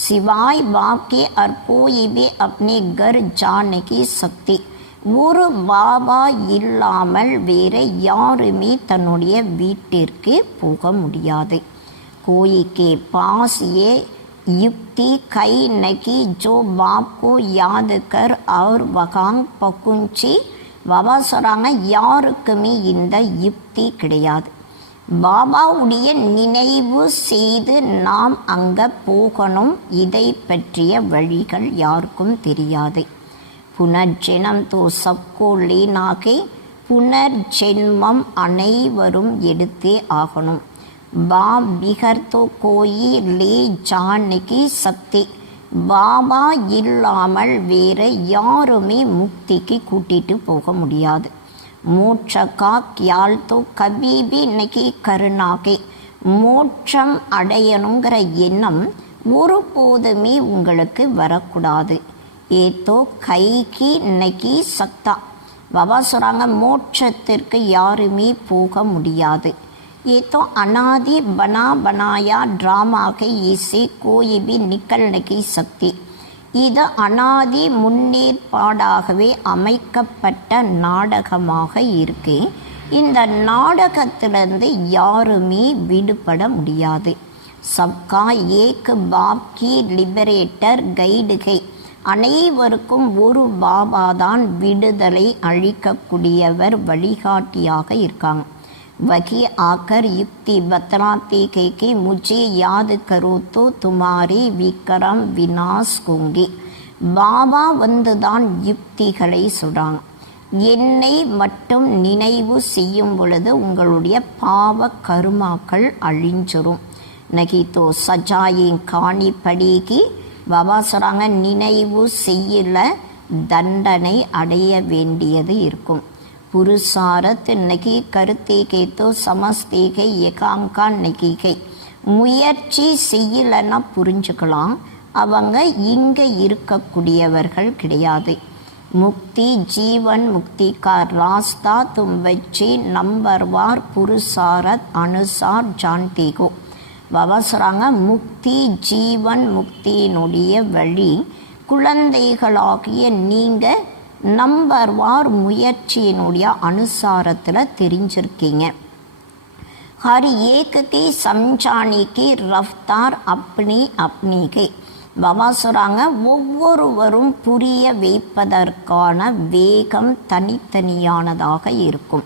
சிவாய் பாப்கே அற்போயிபே அப்னே கர் ஜானகி சக்தி. ஒரு பாபா இல்லாமல் வேற யாருமே தன்னுடைய வீட்டிற்கு போக முடியாது. कोई के पास ये युक्ति कई नहीं जो बाप को याद कर और वहाँ पहुँची. பாபா சொல்கிறாங்க, யாருக்குமே இந்த யுக்தி கிடையாது. பாபாவுடைய நினைவு செய்து நாம் அங்கே போகணும், இதை பற்றிய வழிகள் யாருக்கும் தெரியாது. புனர்ஜெனம் தோ சப்கோ லேனாகே. புனர்ஜென்மம் அனைவரும் எடுத்தே ஆகணும். பாப் பிகர் தோ கோயி லே ஜானகி சக்தி. பாபா இல்லாமல் வேறு யாருமே முக்திக்கு கூட்டிட்டு போக முடியாது. மோட்ச கா கியால் தோ கபீபி நகி கருணாகே. மோட்சம் அடையணுங்கிற எண்ணம் ஒருபோதுமே உங்களுக்கு வரக்கூடாது. ஏதோ கைக்கு நகி சக்தா. பாபா சொல்கிறாங்க, மோட்சத்திற்கு யாருமே போக முடியாது. ये तो अनादि बना बनाया ड्रामा के इसे कोई भी निकल नहीं सकती. இது அனாதி முன்னேற்பாடாகவே அமைக்கப்பட்ட நாடகமாக இருக்கு. இந்த நாடகத்திலிருந்து யாருமே விடுபட முடியாது. சப்கா ஏக் பாப் கி லிபரேட்டர் கைடுகை. அனைவருக்கும் ஒரு பாபா தான் விடுதலை அளிக்கக்கூடியவர், வழிகாட்டியாக இருக்காங்க. वही आकर युक्ति बतलाते के कि मुझे याद करो तो तुम्हारे विक्रम विनाश होंगे. பாபா வந்துதான் யுக்திகளை சொல்கிறாங்க. என்னை மட்டும் நினைவு செய்யும் பொழுது உங்களுடைய பாவ கருமாக்கள் அழிஞ்சிரும். நகிதோ சஜாயின் காணி படிக்கு. பாபா சொல்கிறாங்க, நினைவு செய்யல தண்டனை அடைய வேண்டியது இருக்கும். புருஷாரத் நகி கருத்தீகை தோ சமஸ்தீகை ஏகாங்கா நகிகை. முயற்சி செய்யலைன்னா புரிஞ்சுக்கலாம், அவங்க இங்கே இருக்கக்கூடியவர்கள் கிடையாது. முக்தி ஜீவன் முக்தி கா ராஸ்தா தும் வச்சு நம்பர்வார் புருஷாரத் அனுசார் ஜான்தீகோ. பாபா சொல்கிறாங்க, முக்தி ஜீவன் முக்தியினுடைய வழி குழந்தைகளாகிய நீங்கள் நம்பர்வார் முயற்சியினுடைய அனுசாரத்தில் தெரிஞ்சிருக்கீங்க. ஹர் ஏக் கி சம்சானி கி ரஃப்தார் அப்னி அப்னிகை. பாபா சொல்கிறாங்க, ஒவ்வொருவரும் புரிய வைப்பதற்கான வேகம் தனித்தனியானதாக இருக்கும்,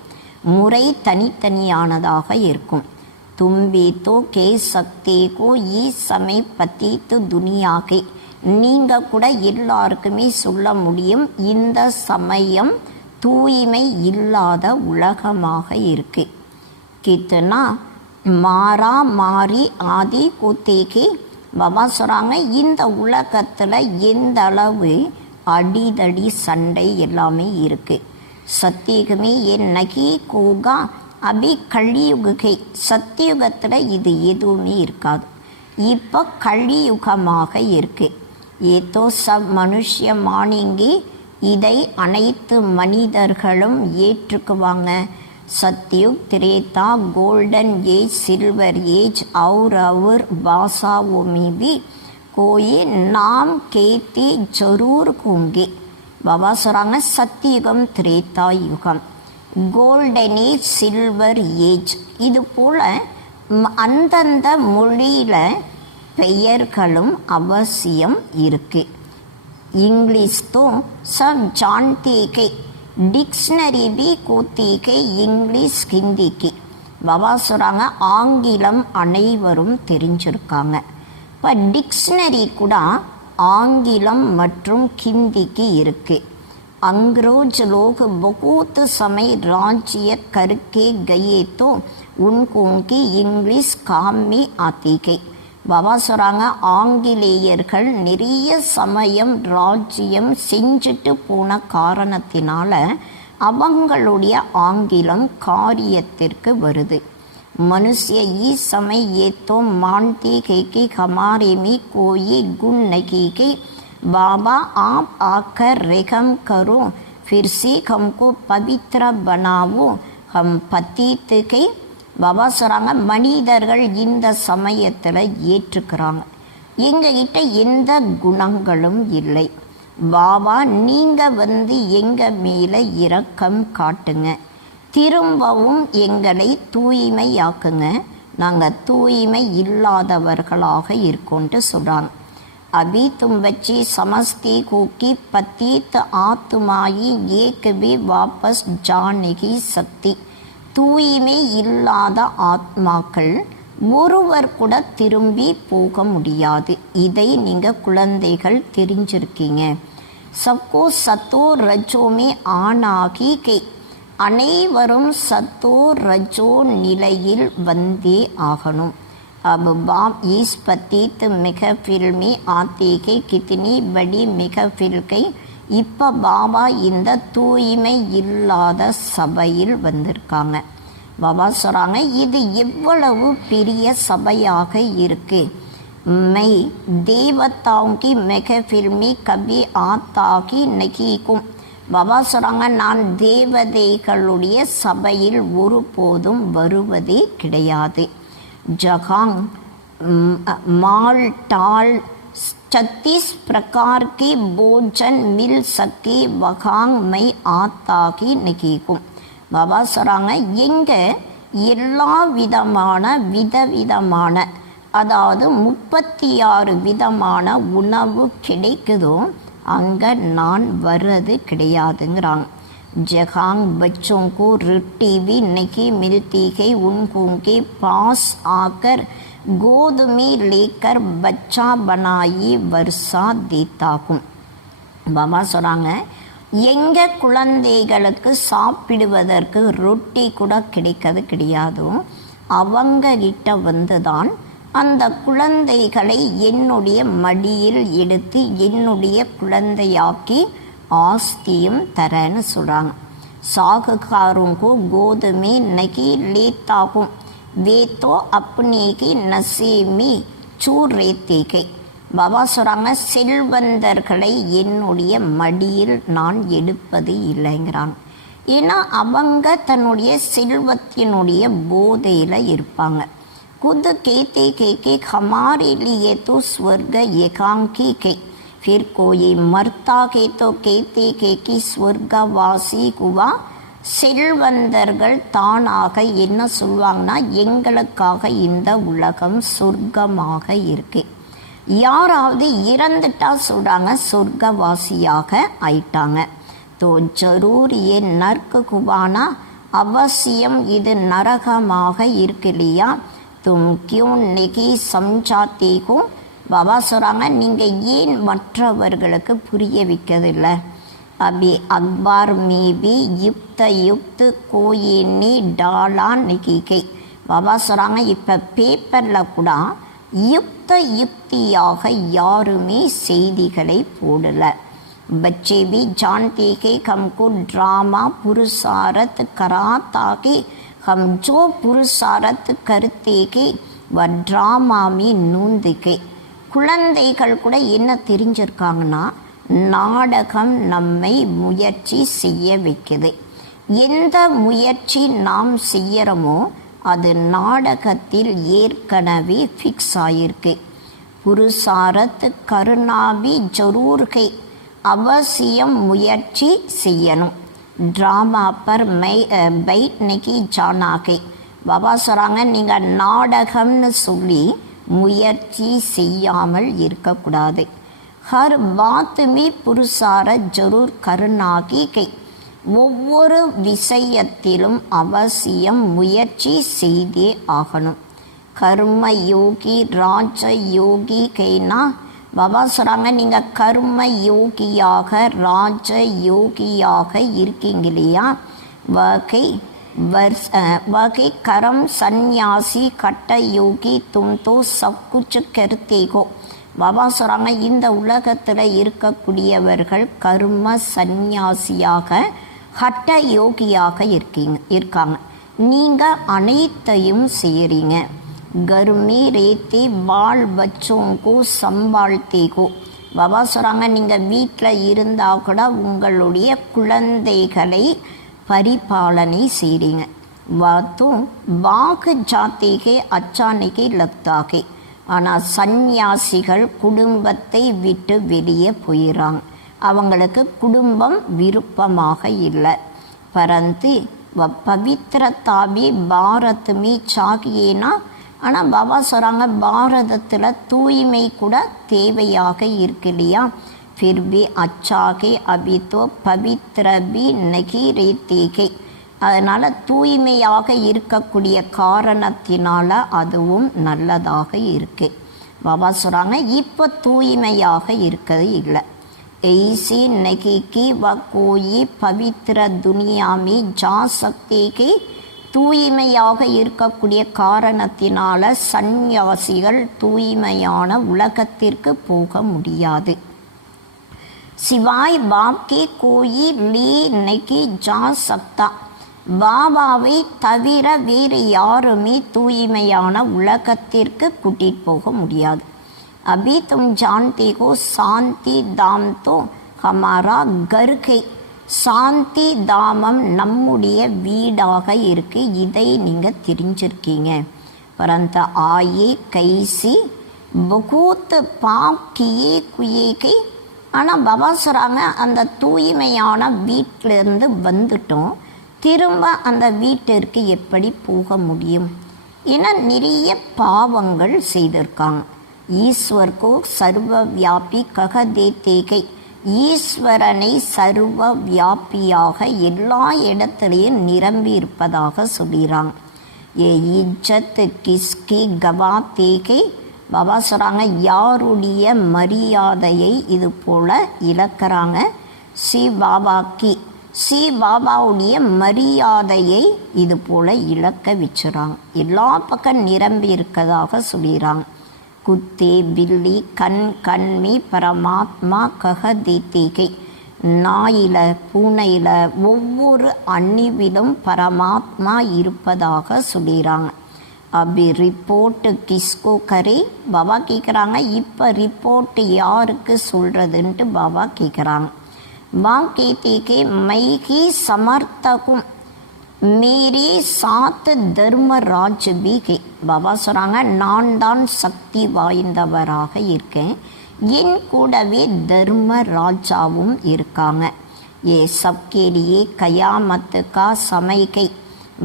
முறை தனித்தனியானதாக இருக்கும். தும்பி தோ கே சக்தி கோ ஈ சமை பத்தித்து துனியாகை. நீங்கள் கூட எல்லாருக்குமே சொல்ல முடியும், இந்த சமயம் தூய்மை இல்லாத உலகமாக இருக்கு. கித்தனா மாறா மாறி ஆதி கூத்தேகி. பாபா சொல்கிறாங்க, இந்த உலகத்தில் எந்த அளவு அடிதடி சண்டை எல்லாமே இருக்குது. சத்தியுகமே என் நகி கூகா அபி கலியுகை. சத்தியுகத்தில் இது எதுவுமே இருக்காது, இப்போ கலியுகமாக இருக்குது. ஏதோ சப் மனுஷ்ய மானிங்கி. இதை அனைத்து மனிதர்களும் ஏற்றுக்குவாங்க. Satyug Treta golden age silver age और भाषाओं में भी कोई नाम कहते जरूर होंगे. பாபா சொல்கிறாங்க, சத்தியுகம் திரேதா யுகம், கோல்டன் ஏஜ் சில்வர் ஏஜ், இது போல் அந்தந்த மொழியில் பெயர்களும் அவசியம் இருக்கு. इंग्लिश तो सब जानते के डिक्शनरी भी होती के इंग्लिश हिंदी की. பாபா சொல்கிறாங்க, ஆங்கிலம் அனைவரும் தெரிஞ்சிருக்காங்க. இப்போ டிக்ஷனரி கூட ஆங்கிலம் மற்றும் ஹிந்திக்கு இருக்குது. अंग्रेज लोग बहुत समय राज्य करके गए तो उनको की इंग्लिश काम में आती गई. பாபா சொல்கிறாங்க, ஆங்கிலேயர்கள் நிறைய சமயம் ராஜ்யம் செஞ்சுட்டு போன காரணத்தினால அவங்களுடைய ஆங்கிலம் காரியத்திற்கு வருது. मनुष्य इस समय ये तो मानते हैं कि हमारे में कोई गुण नहीं कि बाबा आप आकर रहम करो, फिर से हमको पवित्र बनाओ, हम पतित के பாபா சொல்கிறாங்க, மனிதர்கள் இந்த சமயத்தில் ஏற்றுக்கிறாங்க, எங்ககிட்ட எந்த குணங்களும் இல்லை. பாபா நீங்கள் வந்து எங்கள் மேலே இரக்கம் காட்டுங்க, திரும்பவும் எங்களை தூய்மையாக்குங்க, நாங்கள் தூய்மை இல்லாதவர்களாக இருக்கோன்ட்டு சொல்கிறாங்க. अभी तुम बच्चे समझते हो कि पतित आत्माई एक भी वापस जा नहीं सकती. தூய்மை இல்லாத ஆத்மாக்கள் ஒருவர் கூட திரும்பி போக முடியாது. இதை நீங்கள் குழந்தைகள் தெரிஞ்சிருக்கீங்க. சக்கோ சத்தோ ரஜோமே ஆனாகி கை, அனைவரும் சத்தோ ரஜோ நிலையில் வந்தே ஆகணும். अब बाप इस पतित महफिल में आते के कितनी बड़ी महफिल கை. இப்போ பாபா இந்த தூய்மை இல்லாத சபையில் வந்திருக்காங்க. பாபா சொல்கிறாங்க, இது எவ்வளவு பெரிய சபையாக இருக்கு. மை தேவதாओं की महफिल में कभी आता ही नहीं हूँ. பாபா சொல்கிறாங்க, நான் தேவதைகளுடைய சபையில் ஒருபோதும் வருவதே கிடையாது. जहाँ माल टाल 36 प्रकार के भोजन मिल सके वहाँ मैं आता ही नहीं हूँ. பாபா சொல்கிறாங்க, எங்கே எல்லா விதமான விதவிதமான அதாவது 36 விதமான உணவு கிடைக்குதோ அங்கே நான் வர்றது கிடையாதுங்கிறாங்க. जहाँ बच्चों को रोटी भी नहीं मिलती है, उनको के पास आकर गोद में लेकर बच्चा बनाई वर्षा देता हूँ. பாபா சொல்கிறாங்க, எங்கள் குழந்தைகளுக்கு சாப்பிடுவதற்கு ரொட்டி கூட கிடைக்கிறது கிடையாதோ அவங்க கிட்ட வந்து தான் அந்த குழந்தைகளை என்னுடைய மடியில் எடுத்து என்னுடைய குழந்தையாக்கி ஆஸ்தியும் தரேன்னு சொல்கிறாங்க. साहूकारों को गोद में नहीं लेता हूँ, वे तो अपने की नशे में चूर रहते हैं. பாபா சொல்கிறாங்க, செல்வந்தர்களை என்னுடைய மடியில் நான் எடுப்பது இல்லைங்கிறாங்க. ஏன்னா அவங்க தன்னுடைய செல்வத்தினுடைய போதையில் இருப்பாங்க. खुद कहते हैं कि हमारे लिए तो स्वर्ग एकांकी है, फिर कोई मरता है तो कहते हैं कि स्वर्गवासी हुआ. செல்வந்தர்கள் தானாக என்ன சொல்லுவாங்கன்னா, எங்களுக்காக இந்த உலகம் சொர்க்கமாக இருக்கு. யாராவது இறந்துட்டா சொல்கிறாங்க சொர்க்கவாசியாக ஆயிட்டாங்க. तो जरूर ये नर्क हुआना, அவசியம் இது நரகமாக இருக்கு இல்லையா. तुम क्यों नहीं समझाते हो. பாபா சொல்கிறாங்க, நீங்கள் ஏன் மற்றவர்களுக்கு புரிய வைக்கிறதில்லை. अभी अखबार में भी युक्त युक्त कोई ने डाला नहीं गई. பாபா சொல்கிறாங்க, இப்போ பேப்பரில் கூட யுக்த யுக்தியாக யாருமே செய்திகளை போடலை. बच्चे भी जानते हैं हमको ड्रामा पुरुषारत कराता कि हम जो पुरुषारत करते कि वह ड्रामा में नूंद के. குழந்தைகள் கூட என்ன தெரிஞ்சிருக்காங்கன்னா, நாடகம் நம்மை முயற்சி செய்ய வைக்குது. எந்த முயற்சி நாம் செய்யறோமோ அது நாடகத்தில் ஏற்கனவே ஃபிக்ஸ் ஆகிருக்கு. புருஷாரத் கருணாபி ஜரூர்கை, அவசியம் முயற்சி செய்யணும். ட்ராமா பர் பைட் நகி ஜானாகை. பாபா சொல்கிறாங்க, நீங்கள் நாடகம்னு சொல்லி முயற்சி செய்யாமல் இருக்கக்கூடாது. ஹர் பாத்துமே புருஷார ஜரூர் கருணாகி கை. ஒவ்வொரு விஷயத்திலும் அவசியம் முயற்சி செய்தே ஆகணும். கர்ம யோகி ராஜ யோகி கைனா, பாபா சொல்கிறாங்க, நீங்கள் கர்ம யோகியாக ராஜ யோகியாக இருக்கீங்க இல்லையா. வகை वगे करम சந்நியாசி கட்ட யோகி தும் தோ சப் குச் கர்த்தேகோ. பாபா சொல்கிறாங்க, இந்த உலகத்தில் இருக்கக்கூடியவர்கள் கர்ம சந்நியாசியாக ஹட்ட யோகியாக இருக்காங்க. நீங்கள் அனைத்தையும் செய்கிறீங்க. கர்மி ரேத்தி பால் பச்சோங்கோ சம்பாழ்த்தேகோ. பாபா சொல்கிறாங்க, நீங்கள் வீட்டில் இருந்தால் கூட உங்களுடைய குழந்தைகளை பரிபாலனை செய்கிறீங்க. வாத்தும் பாகு ஜாத்திகே அச்சானிகே லக்தாகே. ஆனால் சந்நியாசிகள் குடும்பத்தை விட்டு வெளியே போயிடறாங்க. அவங்களுக்கு குடும்பம் விருப்பமாக இல்லை. பரந்து பவித்திரத்தாபி பாரத்மி சாகியேனா. ஆனால் பாபா சொல்கிறாங்க, பாரதத்தில் தூய்மை கூட தேவையாக இருக்கு இல்லையா. फिर भी अच्छा के अभी तो पवित्र भी नहीं रहते के. அதனால் தூய்மையாக இருக்கக்கூடிய காரணத்தினால அதுவும் நல்லதாக இருக்குது. பாபா சொல்கிறாங்க, இப்போ தூய்மையாக இருக்கிறது இல்லை. ऐसी नहीं कि वह कोई पवित्र दुनिया में जा सकते के. தூய்மையாக இருக்கக்கூடிய காரணத்தினால சந்நியாசிகள் தூய்மையான உலகத்திற்கு போக முடியாது. சிவாய் பாப்கே கோயி லீ நெகி ஜா சக்தா. பாபாவை தவிர வேறு யாருமே தூய்மையான உலகத்திற்கு கூட்டிகிட்டு போக முடியாது. அபி தும் ஜான்தே கோ சாந்தி தாம் தோ ஹமாரா கர்கை. சாந்தி தாமம் நம்முடைய வீடாக இருக்கு. இதை நீங்கள் தெரிஞ்சிருக்கீங்க. பரந்த ஆயே கைசி பகூத் பாப் கியே குயேகை. ஆனால் பாபா சொல்கிறாங்க, அந்த தூய்மையான வீட்டிலேருந்து வந்துட்டோம், திரும்ப அந்த வீட்டிற்கு எப்படி போக முடியும்? ஏன்னா நிறைய பாவங்கள் செய்திருக்காங்க. ஈஸ்வர்கோ சர்வ வியாபி கக தேகை. ஈஸ்வரனை சர்வ வியாபியாக எல்லா இடத்துலையும் நிரம்பி இருப்பதாக சொல்கிறாங்க. ஏ இஜ்ஜத் கிஸ்கி கவா தேகை. பாபா சொல்கிறாங்க, யாருடைய மரியாதையை இது போல் இழக்கிறாங்க? ஸ்ரீ பாபாவுடைய மரியாதையை இது போல் இழக்க வச்சுறாங்க. எல்லா பக்கம் நிரம்பி இருக்கதாக சொல்கிறாங்க. குத்தே பில்லி கண் கண்மி பரமாத்மா கக தேகை. நாயில் பூனையில் ஒவ்வொரு அணிவிலும் பரமாத்மா இருப்பதாக சொல்கிறாங்க. அப்படி ரிப்போர்ட்டு கிஸ்கோ கரே. பாபா கேட்குறாங்க, இப்போ ரிப்போர்ட்டு யாருக்கு சொல்கிறதுன்ட்டு பாபா கேட்குறாங்க. பாக்கே தேகே மைகி சமர்த்தகும் மேரே சாத் தர்மராஜ் பீகே. பாபா சொல்கிறாங்க, நான் தான் சக்தி வாய்ந்தவராக இருக்கேன், என் கூடவே தர்மராஜாவும் இருக்காங்க. ஏ சப்கேலியே கயாமத்துக்கா சமைகை.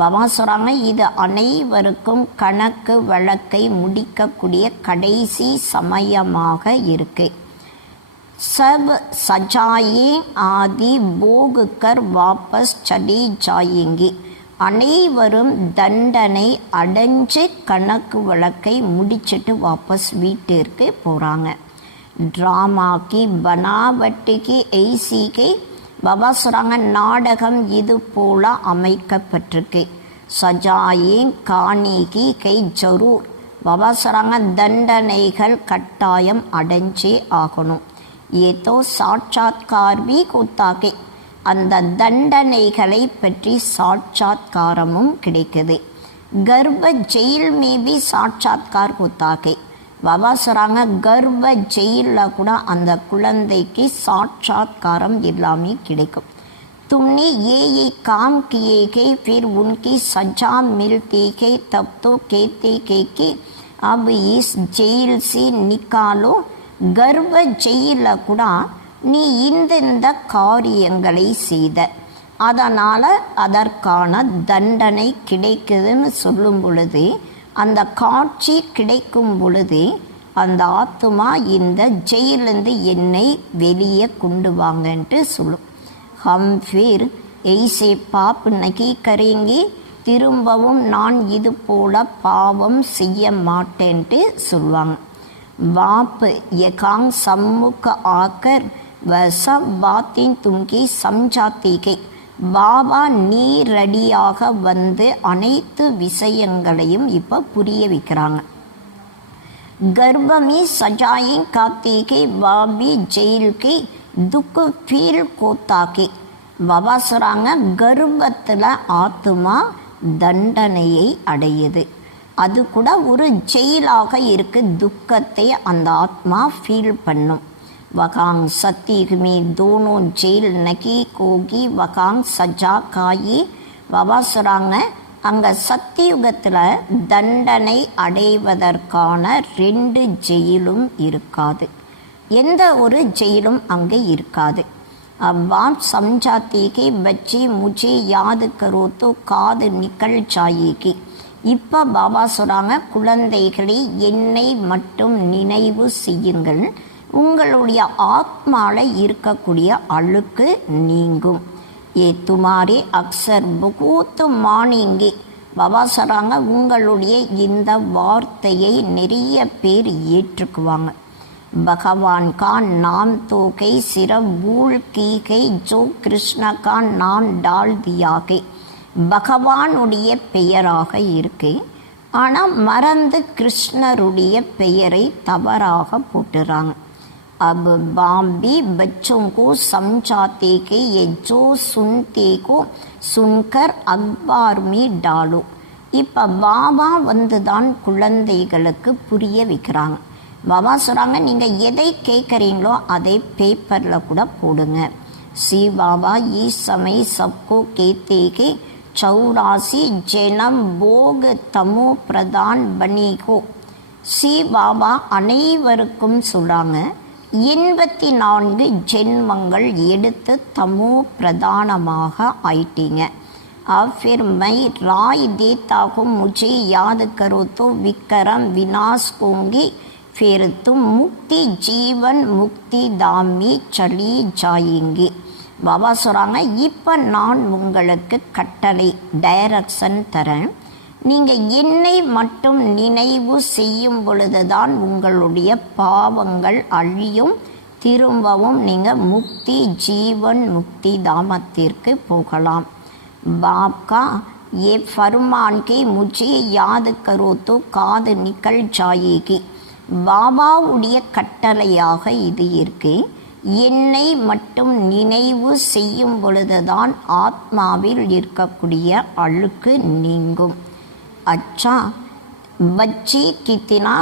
பாபா சொல்கிறாங்க, இது அனைவருக்கும் கணக்கு வழக்கை முடிக்கக்கூடிய கடைசி சமயமாக இருக்கு. சப் சஜாயே ஆதி போகுக்கர் வாபஸ் சடி ஜாயேங்கி. அனைவரும் தண்டனை அடைஞ்சு கணக்கு வழக்கை முடிச்சுட்டு வாபஸ் வீட்டிற்கு போகிறாங்க. ட்ராமாக்கி பனாவட்டுக்கு ஐசிக்கு. பாபா சொல்கிறாங்க, நாடகம் இது போல் அமைக்கப்பட்டிருக்கு. சஜாயே காணிகி கை ஜரூர். பாபா சொல்கிறாங்க, தண்டனைகள் கட்டாயம் அடைஞ்சே ஆகணும். ஏதோ சாட்சாத்கார் भी होता है. அந்த தண்டனைகளை பற்றி சாட்சாத்காரமும் கிடைக்குது. கர்ப்ப ஜெயில் में भी சாட்சாத்கார் होता है. பாபா சொல்கிறாங்க, கர்ப்ப ஜெயிலில் கூட அந்த குழந்தைக்கு சாட்சாத்காரம் எல்லாமே கிடைக்கும். तुमने ये काम किए गए फिर उनकी सजा मिलती है, तब तो कहते हैं कि अब इस जेल से निकालो. கர்ப்ப ஜெயிலில் கூட நீ இந்த காரியங்களை செய்த, அதனால் அதற்கான தண்டனை கிடைக்குதுன்னு சொல்லும் பொழுது, அந்த காட்சி கிடைக்கும் பொழுது அந்த ஆத்மா இந்த ஜெயிலிருந்து என்னை வெளியே கொண்டு வாங்கன்ட்டு சொல்லும். ஹம் ஃபிர் எய்சே பாப் நகி கரேங்கி. திரும்பவும் நான் இது போல பாவம் செய்ய மாட்டேன்ட்டு சொல்லுவாங்க. बाप यकांग सम्मुख आकर वह सब बातें तुमकी समझाते के. பாபா நீரடியாக வந்து அனைத்து விஷயங்களையும் இப்போ புரிய வைக்கிறாங்க. கர்ப்பமி சஜாயி காத்தேகி பாபி ஜெயில்கி துக்கு ஃபீல் கோத்தாக்கி. பாபா சொல்கிறாங்க, கர்ப்பத்தில் ஆத்மா தண்டனையை அடையுது. அது கூட ஒரு ஜெயிலாக இருக்கு. துக்கத்தை அந்த ஆத்மா ஃபீல் பண்ணும். வகாங் சத்தியுகமே தோனோ ஜெயில் நகி கோகி வகாங் சஜா காயி. பாபா சொல்கிறாங்க, அங்கே சத்தியுகத்தில் தண்டனை அடைவதற்கான 2 ஜெயிலும் இருக்காது. எந்த ஒரு ஜெயிலும் அங்கே இருக்காது. அவ்வாப் சம்ஜாத்தேகி பச்சி முஜே யாது கரோ தோ காது நிக்கல் ஜாயேகி. இப்போ பாபா சொல்கிறாங்க, குழந்தைகளை என்னை மட்டும் நினைவு செய்யுங்கள், உங்களுடைய ஆத்மாவில் இருக்கக்கூடிய அழுக்கு நீங்கும். ஏ துமாரே அக்சர் புகூத்து மானிங்கி. பாபா சொல்கிறாங்க, உங்களுடைய இந்த வார்த்தையை நிறைய பேர் ஏற்றுக்குவாங்க. பகவான் கா நாம் தோகை சிரம் பூல் கீகை ஜோ கிருஷ்ண கா நாம் டால் தியாகை. பகவானுடைய பெயராக இருக்கு, ஆனால் மறந்து கிருஷ்ணருடைய பெயரை தவறாக போட்டுறாங்க. अब बाबी बच्चों को समझाते कि ये जो सुनते को सुनकर अखबार में डालो. இப்போ பாபா வந்து தான் குழந்தைகளுக்கு புரிய வைக்கிறாங்க. பாபா சொல்கிறாங்க, நீங்கள் எதை கேட்குறீங்களோ அதை பேப்பரில் கூட போடுங்க. சி பாபா ஈ சமய சப்கோ கேத்தேகே 84 ஜனம் போக் தமோ பிரதான் பனிகோ. சி பாபா அனைவருக்கும் சொல்கிறாங்க, 84 ஜென்மங்கள் எடுத்து தமோ பிரதானமாக ஆயிட்டீங்க. फिर मैं राय देता हूँ, मुझे याद करो तो विक्रम विनाश होंगे, फिर तुम मुक्ति जीवन मुक्ति धाम में चली जाएंगे. பாபா சொல்கிறாங்க, இப்போ நான் உங்களுக்கு கட்டளை டைரக்ஷன் தரேன். நீங்கள் என்னை மட்டும் நினைவு செய்யும் பொழுதுதான் உங்களுடைய பாவங்கள் அழியும், திரும்பவும் நீங்கள் முக்தி ஜீவன் முக்தி தாமத்திற்கு போகலாம். பாப்கா ये फरमान के मुझे याद करो तो காது நிக்கல் ஜாயேகி. பாபாவுடைய கட்டளையாக இது இருக்கு. என்னை மட்டும் நினைவு செய்யும் பொழுதுதான் ஆத்மாவில் இருக்கக்கூடிய அழுக்கு நீங்கும். अच्छा बच्चे कितना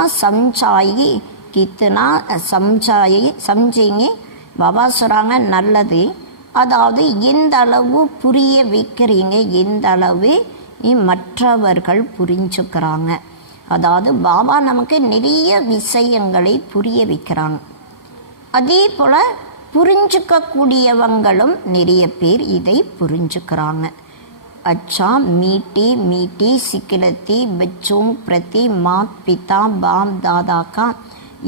समझेंगे. பாபா சொல்கிறாங்க, நல்லது. அதாவது எந்த அளவு புரிய வைக்கிறீங்க, எந்த அளவு மற்றவர்கள் புரிஞ்சுக்கிறாங்க. அதாவது பாபா நமக்கு நிறைய விஷயங்களை புரிய வைக்கிறாங்க. அதே போல் புரிஞ்சுக்கக்கூடியவங்களும் நிறைய பேர் இதை புரிஞ்சுக்கிறாங்க. अच्छा मीठी मीठी सिखलती बच्चों प्रति मात पिता बाप दादा का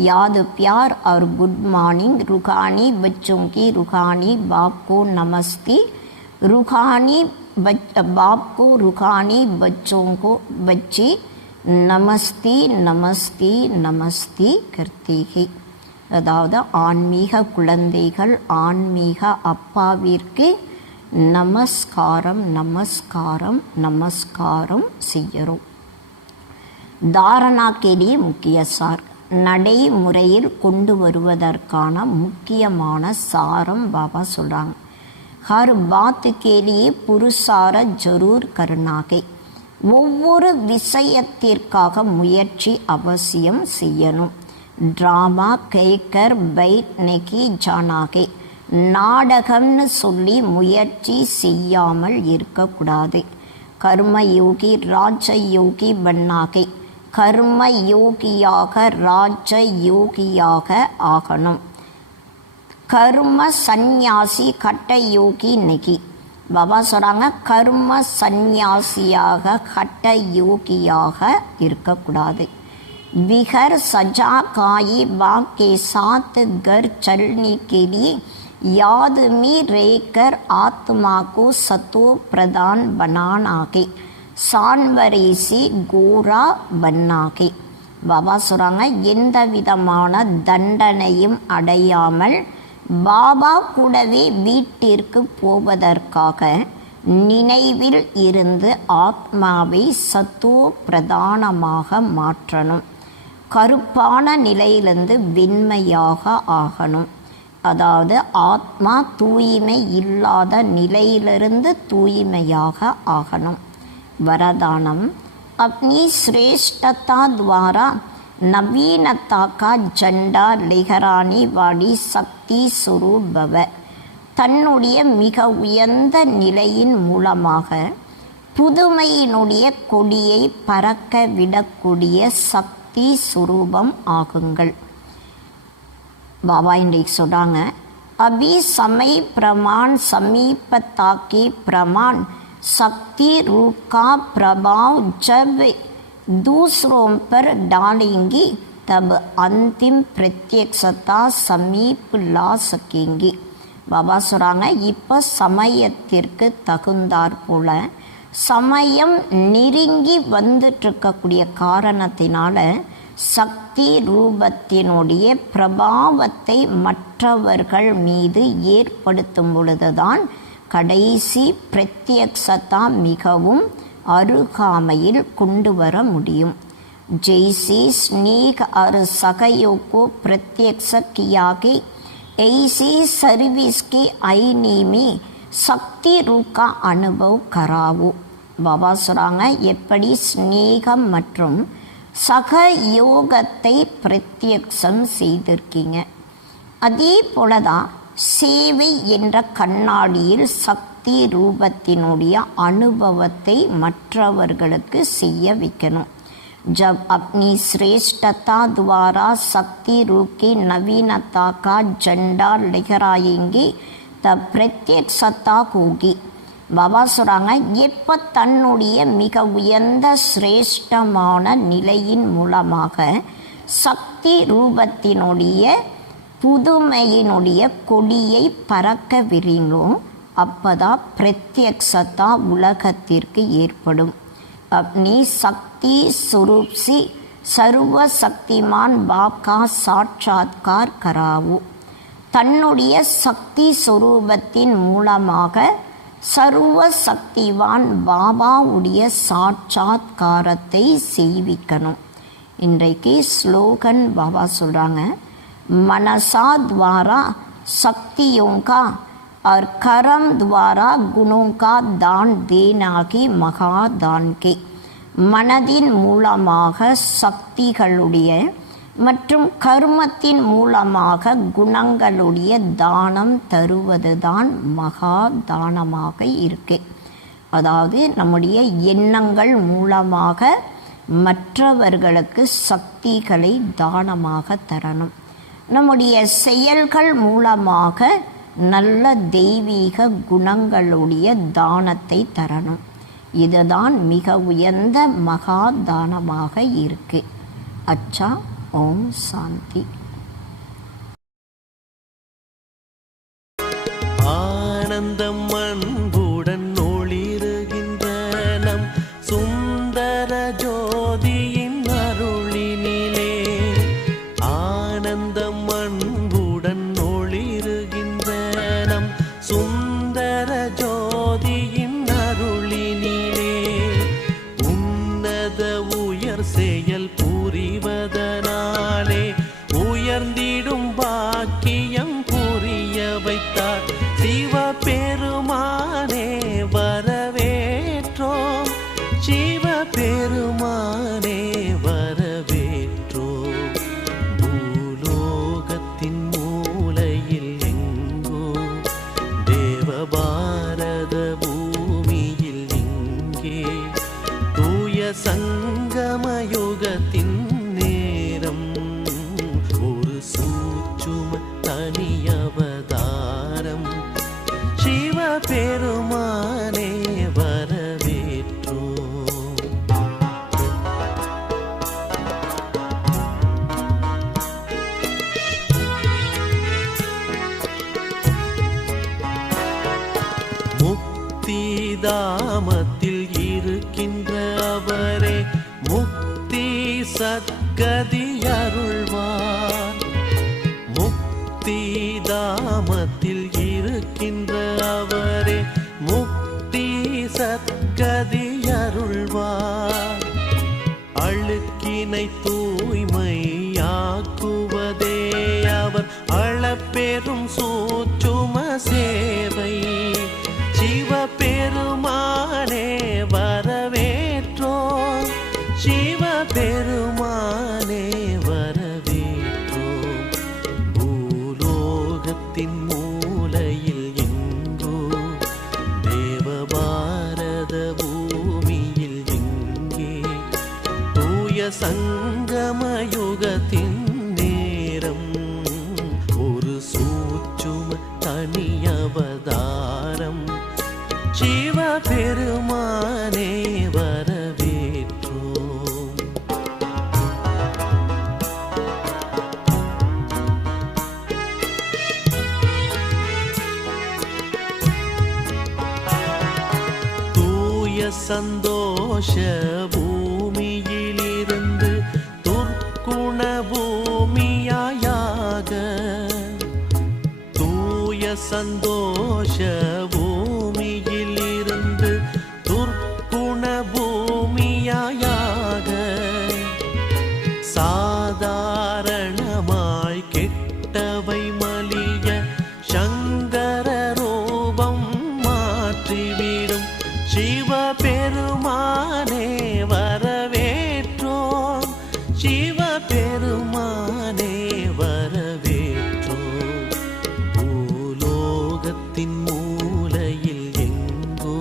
याद प्यार और गुड मॉर्निंग. रूहानी बच्चों की रूहानी बाप को नमस्ते. रूहानी बाप को रूहानी बच्चों को बच्चे नमस्ते नमस्ते नमस्ते करते हैं. அதாவது ஆன்மீக குழந்தைகள் ஆன்மீக அப்பாவிற்கு நமஸ்காரம் நமஸ்காரம் நமஸ்காரம் செய்கிறோம். தாரணா கேலியே முக்கிய சார், நடைமுறையில் கொண்டு வருவதற்கான முக்கியமான சாரம் பாபா சொல்கிறாங்க. ஹர் பாத் கேலியே புருஷார ஜரூர் கருணாகை. ஒவ்வொரு விஷயத்திற்காக முயற்சி அவசியம் செய்யணும். ட்ராமா கேக்கர் பைட் நெகி ஜானாகை. நாடகம்னு சொல்லி முயற்சி செய்யாமல் இருக்கக்கூடாது. கர்ம யோகி ராஜ யோகி பன்னாகை. கர்ம யோகியாக ராஜ யோகியாக ஆகணும். கர்ம சந்நியாசி கட்ட யோகி நெகி. பாபா சொல்கிறாங்க, கர்ம சந்நியாசியாக கட்ட யோகியாக இருக்கக்கூடாது. விகர் சஜா காயி பாக்கே சாத் கர் சல்னி के लिए याद में रहकर आत्मा को सतो प्रदान बनाना के சான்வரை சி கோரா பன்னாகை. பாபா சொல்கிறாங்க, எந்த விதமான தண்டனையும் அடையாமல் பாபா கூடவே வீட்டிற்கு போவதற்காக நினைவில் இருந்து ஆத்மாவை சத்தோ பிரதானமாக மாற்றணும். கருப்பான நிலையிலிருந்து வெண்மையாக ஆகணும். அதாவது ஆத்மா தூய்மை இல்லாத நிலையிலிருந்து தூய்மையாக ஆகணும். வரதானம் अपनी श्रेष्ठता द्वारा नवीनता का झंडा लहराने वाली சக்தி स्वरूप भव. தன்னுடைய மிக உயர்ந்த நிலையின் மூலமாக புதுமையினுடைய கொடியை பறக்க விடக்கூடிய சக்தி சுரூபம் ஆகுங்கள். பாபா இன்றைக்கு சொல்கிறாங்க, अभी समय प्रमाण समीपता के प्रमाण शक्ति रूप का प्रभाव जब दूसरों पर डालेंगी तब अंतिम प्रत्यक्षता समीप ला सकेंगी. பாபா சொல்கிறாங்க, இப்போ சமயத்திற்கு தகுந்தாற் போல சமயம் நெருங்கி வந்துட்டுருக்கக்கூடிய காரணத்தினால சக்தி ரூபத்தினுடைய பிரபாவத்தை மற்றவர்கள் மீது ஏற்படுத்தும் பொழுதுதான் கடைசி பிரத்யக்ஷதா மிகவும் அருகாமையில் கொண்டு வர முடியும். जैसे स्नेह और सहयोग को प्रत्यक्ष किया के ऐसे सर्विस के आईने में சக்தி रूप का अनुभव करावो. பாபா சொல்கிறாங்க, எப்படி ஸ்நேகம் மற்றும் சகயோகத்தை பிரத்யக்ஷம் செய்திருக்கீங்க, அதே போலதான் சேவை என்ற கண்ணாடியில் சக்தி ரூபத்தினுடைய அனுபவத்தை மற்றவர்களுக்கு செய்ய வைக்கணும். जब अपनी श्रेष्ठता द्वारा शक्ति रूप की नवीनता का झंडा लहराएंगे तब प्रत्यक्षता होगी. பாபா சொல்கிறாங்க, எப்போ தன்னுடைய மிக உயர்ந்த சிரேஷ்டமான நிலையின் மூலமாக சக்தி ரூபத்தினுடைய புதுமையினுடைய கொடியை பறக்க விடுறீங்களோ அப்போதான் பிரத்யக்ஷதா உலகத்திற்கு ஏற்படும். अपनी शक्ति स्वरूप से सर्वशक्तिमान बाप का साक्षात्कार करावो. தன்னுடைய சக்தி சொரூபத்தின் மூலமாக சர்வ சக்திவான் பாபாவுடைய சாட்சாத்காரத்தை செய்விக்கணும். இன்றைக்கு ஸ்லோகன் பாபா சொல்கிறாங்க, मनसा द्वारा शक्तियों का और कर्म द्वारा गुणों का दान देना ही महादान के. மனதின் மூலமாக சக்திகளுடைய மற்றும் கர்மத்தின் மூலமாக குணங்களுடைய தானம் தருவதுதான் மகா தானமாக இருக்கு. அதாவது நம்முடைய எண்ணங்கள் மூலமாக மற்றவர்களுக்கு சக்திகளை தானமாக தரணும். நம்முடைய செயல்கள் மூலமாக நல்ல தெய்வீக குணங்களுடைய தானத்தை தரணும். இதுதான் மிக உயர்ந்த மகா தானமாக இருக்கு. அச்சா, ஓம் சாந்தி. ஆனந்தம் அன்புடன் ஒளிருகின்ற நம் சுந்தர ஜோதியின் அருளினிலே, ஆனந்தம் அன்புடன் ஒளிருகின்ற நம் சுந்தர ஜோதியின் அருளினிலே, உன்னத உயர் செயல் புரிவதனாலே உயர்ந்திடும் பாக்கியம் புரிய வைத்தார் சிவபெருமானே வரவேற்றோம். சிவபெருமானே வரவேற்றோம். பூலோகத்தின் மூலையில் எங்கோ தேவபாரத பூமியில் இங்கே தூய சங்கமயுகத்தின் நேரம் ஒரு சூட்சும தனியவதாரம். சிவபெருமானே வரவேற்றோம். முக்திதாமத்தில் இருக்கின்ற அவரே முக்தி சத்கதி அருள்வார். முக்திதாமத்தில் அவரே முக்தி சத்கதி அருள்வார். அழுக்கினை தூய்மையாக்குவதே அவர் அளப்பெரும் சூட்சும சேவை. சிவபெருமானே வரவேற்றோம், சிவபெருமானே வரவேற்றோம். பூலோகத்தின் மூலையில் எங்கோ, தேவபாரத பூமியில் எங்கே, தூய சங்கமயுகத்தின் நேரம், ஒரு சூட்சும தனி அவதாரம். சிவபெருமானே வரவேற்றோம். தூய சந்தோஷ பூமியிலிருந்து துர்க்குண பூமியாக, தூய சந்தோஷ பூமியிலிருந்து துர்க்குண பூமியாக, சாதாரணமாய் கெட்டவை மலிய சங்கர ரூபம் மாற்றிவிடும். சிவபெருமானே வரவேற்றோம், சிவபெருமானே வரவேற்றோம். பூலோகத்தின் மூலையில் எங்கோ,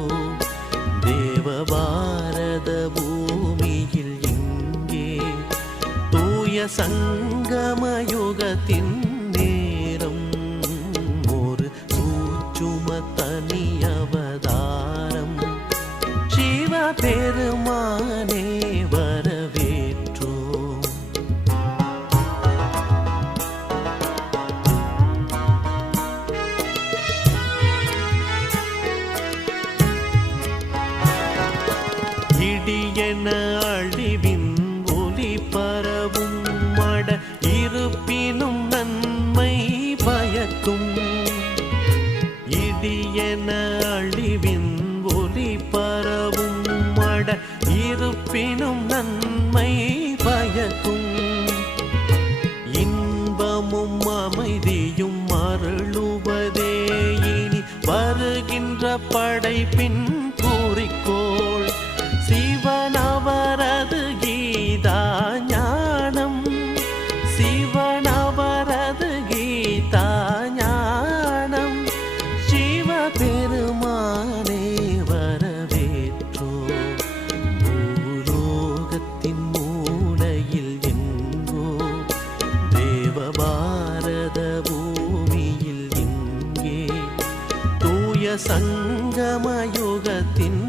தேவபாரத பூமியில் எங்கே, தூய சங்கமயுகத்தின் நேரம், ஒரு சூட்சும தனி அவதாரம். சிவபெருமானே வரவேற்றோம். இடியென அழிவின் ஒலி பரவும் மட இருப்பினும் நன்மை பயக்கும். இடியென அழிவின் ஒலி பரவும் மட இருப்பினும் நன்மை பயக்கும். இன்பமும் அமைதியும் அருளுவதே இனி வருகின்ற படைப்பின் குறிக்கோள். சிவனவரது கீதா ஞானம், சிவனவரது கீதா ஞானம். சிவபெருமானே வரவேற்றோம். பூலோகத்தின் மூலையில் எங்கோ, தேவபாரத பூமியில் எங்கே, தூய சங்கமயுகத்தின்